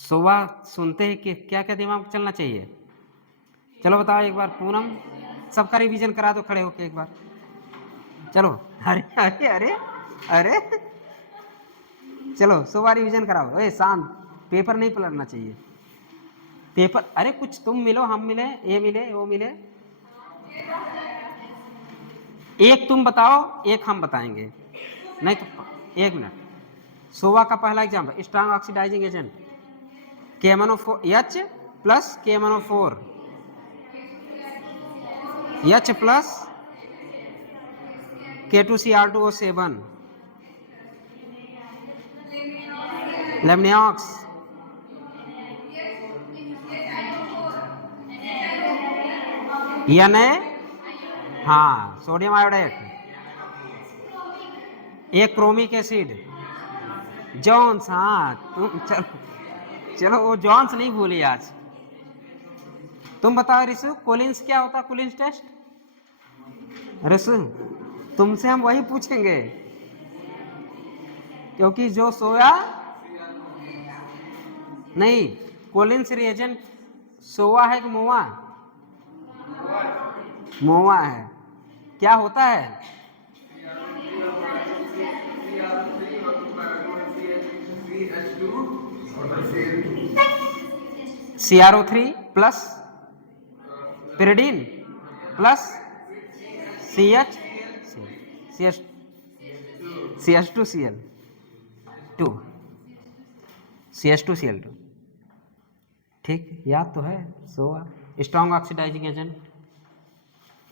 सोवा सुनते ही कि क्या क्या दिमाग में चलना चाहिए? चलो बताओ एक बार, पूनम सबका रिवीजन करा दो खड़े होके एक बार, चलो। अरे अरे अरे अरे चलो सोवा रिवीजन कराओ। ए शांत, पेपर नहीं पलटना चाहिए। पेपर, अरे कुछ तुम मिलो, हम मिले, ये मिले, वो मिले, एक तुम बताओ एक हम बताएंगे, नहीं तो 1 मिनट। सोवा का पहला example, strong oxidising agent KMnO4 H plus KMnO4 H plus K2Cr2O7 लेमनिऑक्स Na, हाँ सोडियम आयोडेट, एक क्रोमिक एसिड, जॉन्स, हाँ तुम चलो चलो वो जॉन्स नहीं भूली आज। तुम बताओ रिसु, कोलिंस क्या होता है, कोलिंस टेस्ट? रिसु तुमसे हम वही पूछेंगे, क्योंकि जो सोया नहीं, कोलिंस रिएजेंट सोवा है कि मोवा? मोवा है। क्या होता है? CrO3 plus pyridine plus CH CH CH2Cl2 CH2Cl2, ठीक, याद तो है। सोवा स्ट्रॉन्ग ऑक्सीडाइजिंग एजेंट,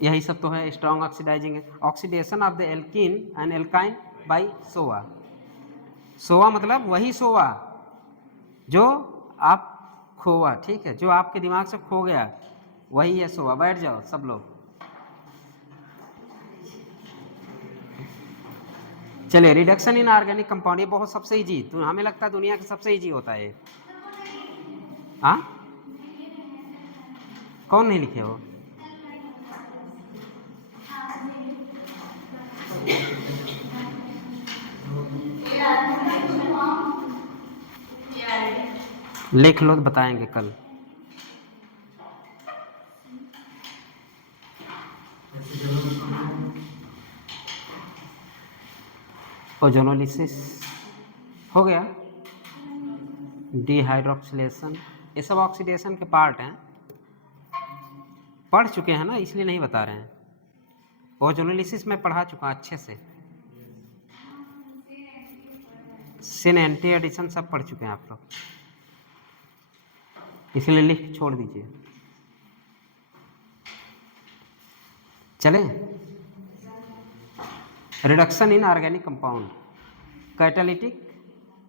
यही सब तो है, strong oxidising oxidation of the alkene and alkyne by सोवा। सोवा मतलब वही सोवा जो आप खोवा, ठीक है, जो आपके दिमाग से खो गया वही है सोवा। बैठ जाओ सब लोग। चलिए, रिडक्शन इन ऑर्गेनिक कंपाउंड, ये बहुत सबसे इजी, तो हमें लगता है दुनिया का सबसे इजी होता है। हाँ, कौन नहीं लिखे हो? लिख लो तो बताएंगे कल। ओजोनोलिसिस हो गया, डिहाइड्रोक्सिलेशन, ये सब ऑक्सीडेशन के पार्ट हैं, पढ़ चुके हैं ना, इसलिए नहीं बता रहे हैं। ओजोनोलिसिस में पढ़ा चुका अच्छे से, सिन एंटी एडिशन सब पढ़ चुके हैं आप लोग, इसलिए लिख छोड़ दीजिए। चलें, reduction in organic compound, catalytic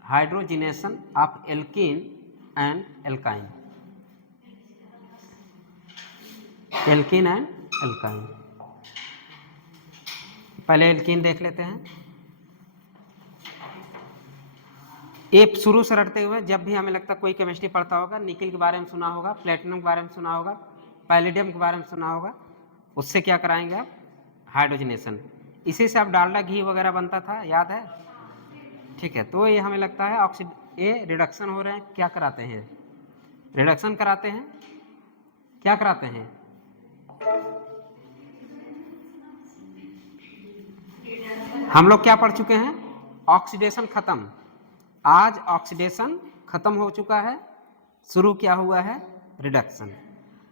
hydrogenation of alkene and alkyne, alkene and alkyne. पहले एल्कीन देख लेते हैं। ये शुरू से रटते हुए, जब भी हमें लगता कोई केमिस्ट्री पढ़ता होगा, निकिल के बारे में सुना होगा, प्लेटिनम के बारे में सुना होगा, पैलेडियम के बारे में सुना होगा, उससे क्या कराएंगे आप? हाइड्रोजनेशन। इसी से आप डालडा घी वगैरह बनता था, याद है? ठीक है, तो ये हमें लगता है ये रिडक्शन हो रहे हैं, क्या कराते हैं? रिडक्शन कराते हैं, क्या कराते हैं? हम लोग क्या पढ़ चुके हैं? ऑक्सीडेशन खत्म। आज ऑक्सीडेशन खत्म हो चुका है, शुरू क्या हुआ है? रिडक्शन।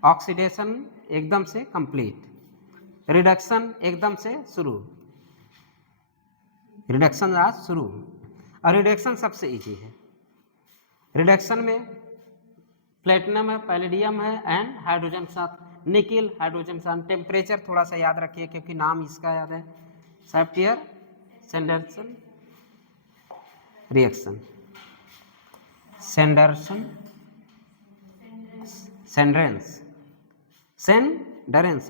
ऑक्सीडेशन एकदम से कंप्लीट, रिडक्शन एकदम से शुरू। रिडक्शन आज शुरू, और रिडक्शन सबसे इजी है। रिडक्शन में प्लेटिनम है, पैलेडियम है एंड हाइड्रोजन के साथ निकिल, हाइड्रोजन के साथ। टेम्परेचर थोड़ा सा याद रखिए, क्योंकि नाम इसका याद है, सैफ्टियर सैंडरसन रिएक्शन, सैंडरसन सेंडरेंस,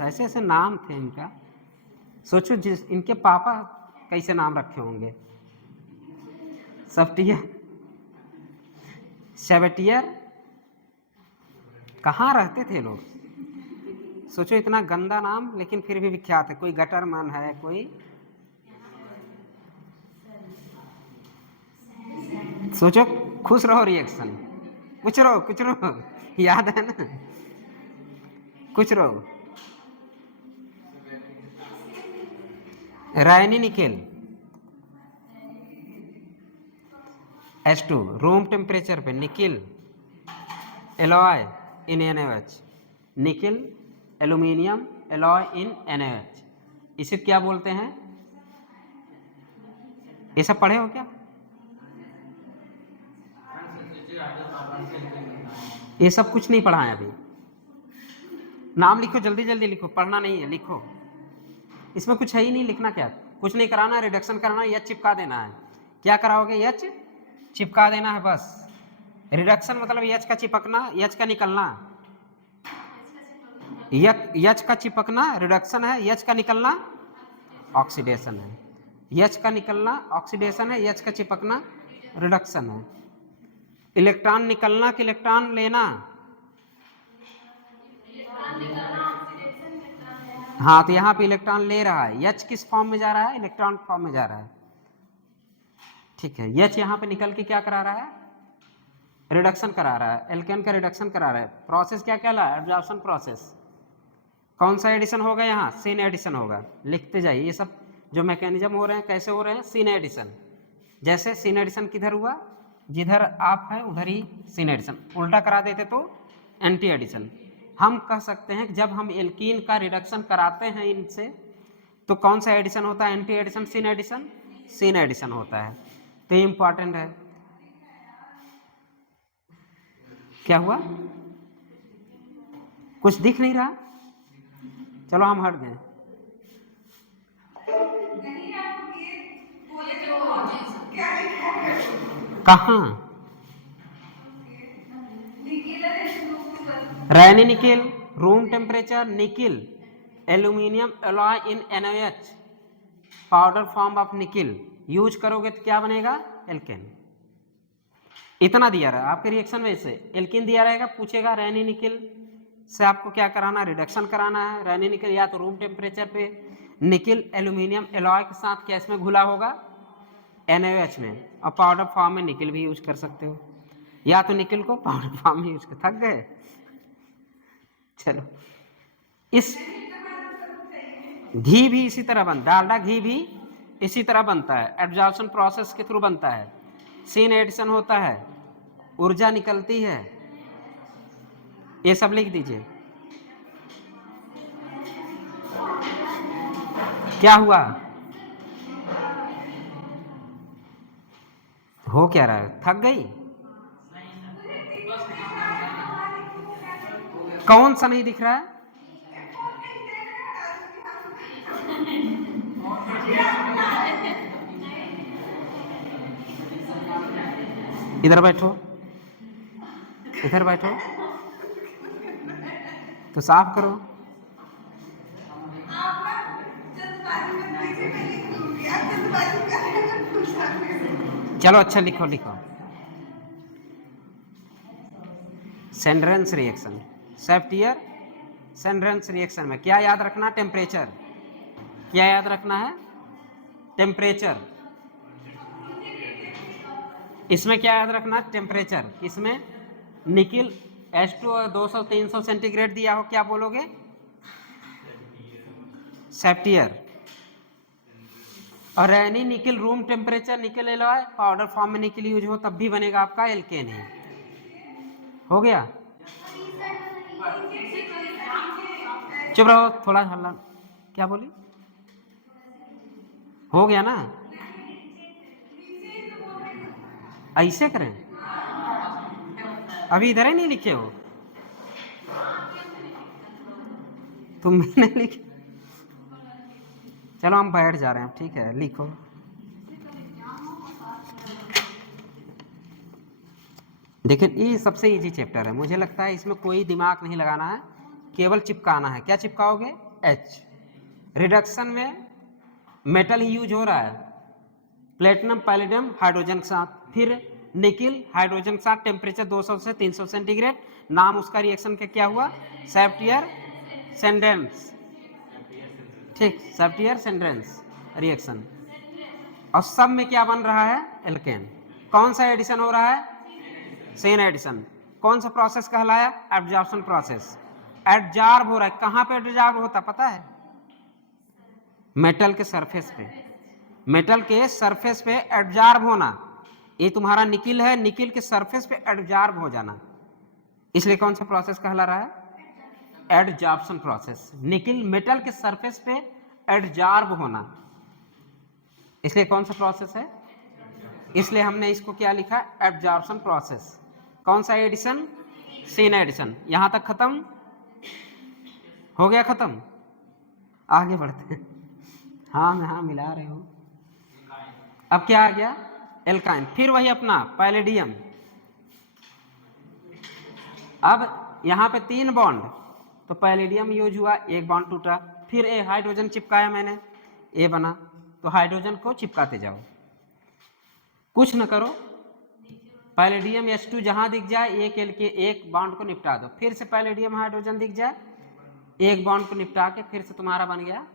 ऐसे ऐसे नाम थे इनका। सोचो जिस इनके पापा कैसे नाम रखे होंगे, सेवेटियर, कहाँ रहते थे लोग? सोचो इतना गंदा नाम, लेकिन फिर भी विख्यात है। कोई गटरमैन है, कोई सोचो, खुश रहो, रिएक्शन, कुछ रहो, याद है ना? कुछ रहो, रायनी निकेल H2, रूम टेम्परेचर पे nickel alloy in NaOH, nickel aluminium alloy in NaOH, इसे क्या बोलते हैं? ये सब पढ़े हो क्या? ये सब कुछ नहीं पढ़ा है अभी। नाम लिखो, जल्दी जल्दी लिखो, पढ़ना नहीं है, लिखो। इसमें कुछ है ही नहीं, लिखना क्या? कुछ नहीं कराना, रिडक्शन कराना, एच चिपका देना है। क्या कराओगे? एच चिपका देना है बस। रिडक्शन मतलब एच का चिपकना, एच का निकलना। H का चिपकना रिडक्शन है, H का निकलना ऑक्सीडेशन है। H का निकलना ऑक्सीडेशन है, H का चिपकना रिडक्शन है। इलेक्ट्रॉन निकलना कि इलेक्ट्रॉन लेना? हाँ, तो यहाँ पे इलेक्ट्रॉन ले रहा है। H किस फॉर्म में जा रहा है? इलेक्ट्रॉन फॉर्म में जा रहा है। ठीक है, H यहाँ पे निकल के क्या करा रहा है? रिडक्शन करा रहा है, एल्केन का रिडक्शन करा रहा है। प्रोसेस क्या कहलाया? Adsorption process. कौन सा एडिशन होगा यहाँ? सीन एडिशन होगा। लिखते जाइए, ये सब जो मैकेनिज्म हो रहे हैं कैसे हो रहे हैं? Syn addition. जैसे सीन एडिशन किधर हुआ? जिधर आप है उधर ही सीन एडिशन। उल्टा करा देते तो एंटी एडिशन। हम कह सकते हैं कि जब हम एल्कीन का रिडक्शन कराते हैं इनसे तो कौन सा एडिशन होता है? Anti addition, syn addition? Syn addition होता है। तो ये इंपॉर्टेंट है। क्या हुआ? कुछ दिख नहीं रहा? चलो हम हट गए। कहाँ? Raney nickel, room temperature, nickel, aluminium alloy in NaOH, powder form of nickel use करोगे तो क्या बनेगा? एल्केन। इतना दिया रहा आपके रिएक्शन में, से एल्कीन दिया रहेगा, पूछेगा रैनी निकिल से आपको क्या कराना? रिडक्शन कराना है। रैनी निकिल या तो रूम टेम्परेचर पे निकिल एल्यूमिनियम एलॉय के साथ क्या इसमें घुला होगा? NaOH में। और पाउडर फॉर्म में निकिल भी यूज कर सकते हो, या तो निकिल को पाउडर फॉर्म में यूज कर। थक गए? चलो, इस घी भी इसी तरह बनता है, डालडा घी भी इसी तरह बनता है, एब्जॉर्प्शन प्रोसेस के थ्रू बनता है। सीन एडिशन होता है, ऊर्जा निकलती है। ये सब लिख दीजिए। क्या हुआ? हो क्या रहा है? थक गई? कौन सा नहीं दिख रहा है? इधर बैठो, इधर बैठो, तो साफ करो। चलो अच्छा, लिखो लिखो। सेंड्रेंस रिएक्शन, सेफ्टियर सेंड्रेंस रिएक्शन में क्या याद रखना? टेम्परेचर। क्या याद रखना है? टेम्परेचर। इसमें क्या याद रखना? टेम्परेचर। इसमें निकिल H2 200-300 सेंटीग्रेड दिया हो, क्या बोलोगे? सेफ्टियर। और Raney nickel room temperature nickel alloy, powder form में निकिल यूज हो तब भी बनेगा आपका एल्केन है। हो गया? चुप रहो, थोड़ा हल्ला। क्या बोली? हो गया ना? ऐसे करें? अभी इधर ही नहीं लिखे हो तुम? मैंने लिखे। चलो हम बैठ जा रहे हैं, ठीक है, लिखो। देखिए, ये सबसे इजी चैप्टर है, मुझे लगता है इसमें कोई दिमाग नहीं लगाना है, केवल चिपकाना है। क्या चिपकाओगे? H। रिडक्शन में मेटल ही यूज हो रहा है, प्लेटिनम पैलेडियम हाइड्रोजन के साथ, फिर निकिल हाइड्रोजन के साथ, टेम्परेचर 200 से 300 सेंटीग्रेड। नाम उसका रिएक्शन का क्या हुआ? सेफ्टियर सेंड्रेंस। ठीक, सेफ्टियर सेंड्रेंस रिएक्शन। और सब में क्या बन रहा है? एल्केन। कौन सा एडिशन हो रहा है? Syn addition. कौन सा प्रोसेस कहलाया? Absorption process. एडजॉर्ब हो रहा है। कहां पे एडजॉर्ब होता पता है? मेटल के सरफेस पे। मेटल के सरफेस पे एडजॉर्ब होना। ये तुम्हारा निकिल है, निकिल के सरफेस पे एडजॉर्ब हो जाना, इसलिए कौन सा प्रोसेस कहला रहा है? Adsorption process. निकिल मेटल के सरफेस पे एडजॉर्ब होना, इसलिए कौन सा प्रोसेस है? इसलिए हमने इसको क्या लिखा? Absorption process. कौन सा एडिशन? Syn addition. यहां तक खत्म हो गया? खत्म? आगे बढ़ते हैं। हाँ मैं हाँ मिला रहे हो। अब क्या आ गया? एल्काइन। फिर वही अपना पैलेडियम। अब यहां पे 3 बॉन्ड, तो पैलेडियम यूज हुआ, एक बॉन्ड टूटा, फिर ए हाइड्रोजन चिपकाया मैंने, ए बना, तो हाइड्रोजन को चिपकाते जाओ, कुछ न करो, पैलेडियम H2 जहां दिख जाए एक बॉन्ड को निपटा दो, फिर से पैलेडियम हाइड्रोजन दिख जाए, एक बॉन्ड को निपटा के फिर से तुम्हारा बन गया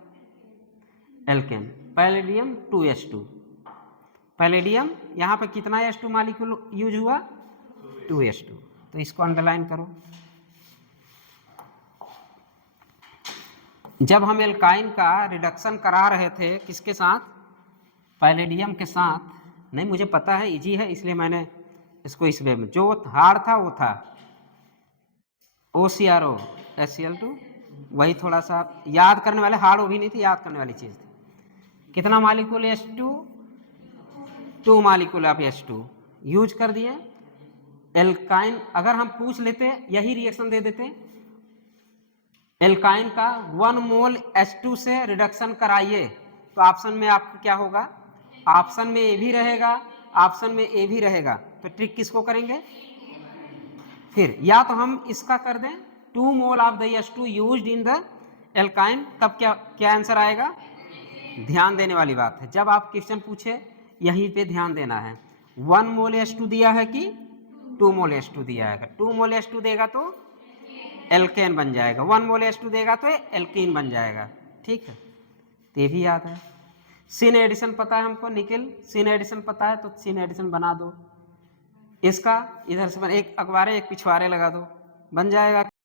एल्केन, पैलेडियम 2H2। पैलेडियम यहाँ पे कितना H2 मॉलिक्यूल यूज हुआ, 2H2, तो इसको अंडरलाइन करो। जब हम एल्काइन का रिडक्शन करा रहे थे किसके साथ, पैलेडियम के साथ, नहीं मुझे पता है इजी है इसलिए मैंने इसको इस वे में, जो हार्ड था वो था OCRO HCl2, वही थोड़ा सा याद करने वाले, हार्ड वो भी नहीं थी, याद करने वाली चीज़ थी। कितना molecule H2, 2 molecule of H2 use कर दिए। एल्काइन अगर हम पूछ लेते यही रिएक्शन दे देते, एल्काइन का 1 मोल H2 से रिडक्शन कराइए, तो ऑप्शन में आपका क्या होगा, ऑप्शन में ए भी रहेगा, ऑप्शन में ए भी रहेगा, तो ट्रिक किसको करेंगे, फिर या तो हम इसका कर दें 2 mole of the H2 used in the alkyne, तब क्या क्या आंसर आएगा, ध्यान देने वाली बात है, जब आप क्वेश्चन पूछे यहीं पे ध्यान देना है। 1 मोल H2 दिया है कि 2 मोल H2 दिया है, 2 मोल H2 देगा तो एल्केन बन जाएगा, 1 मोल H2 देगा तो एल्कीन बन जाएगा, ठीक है, तो ये भी याद है। सिन एडिशन पता है हमको, निकेल सिन एडिशन पता है, तो सिन एडिशन बना दो, इसका इधर से एक अखबारे एक पिछवाड़े लगा दो, बन जाएगा।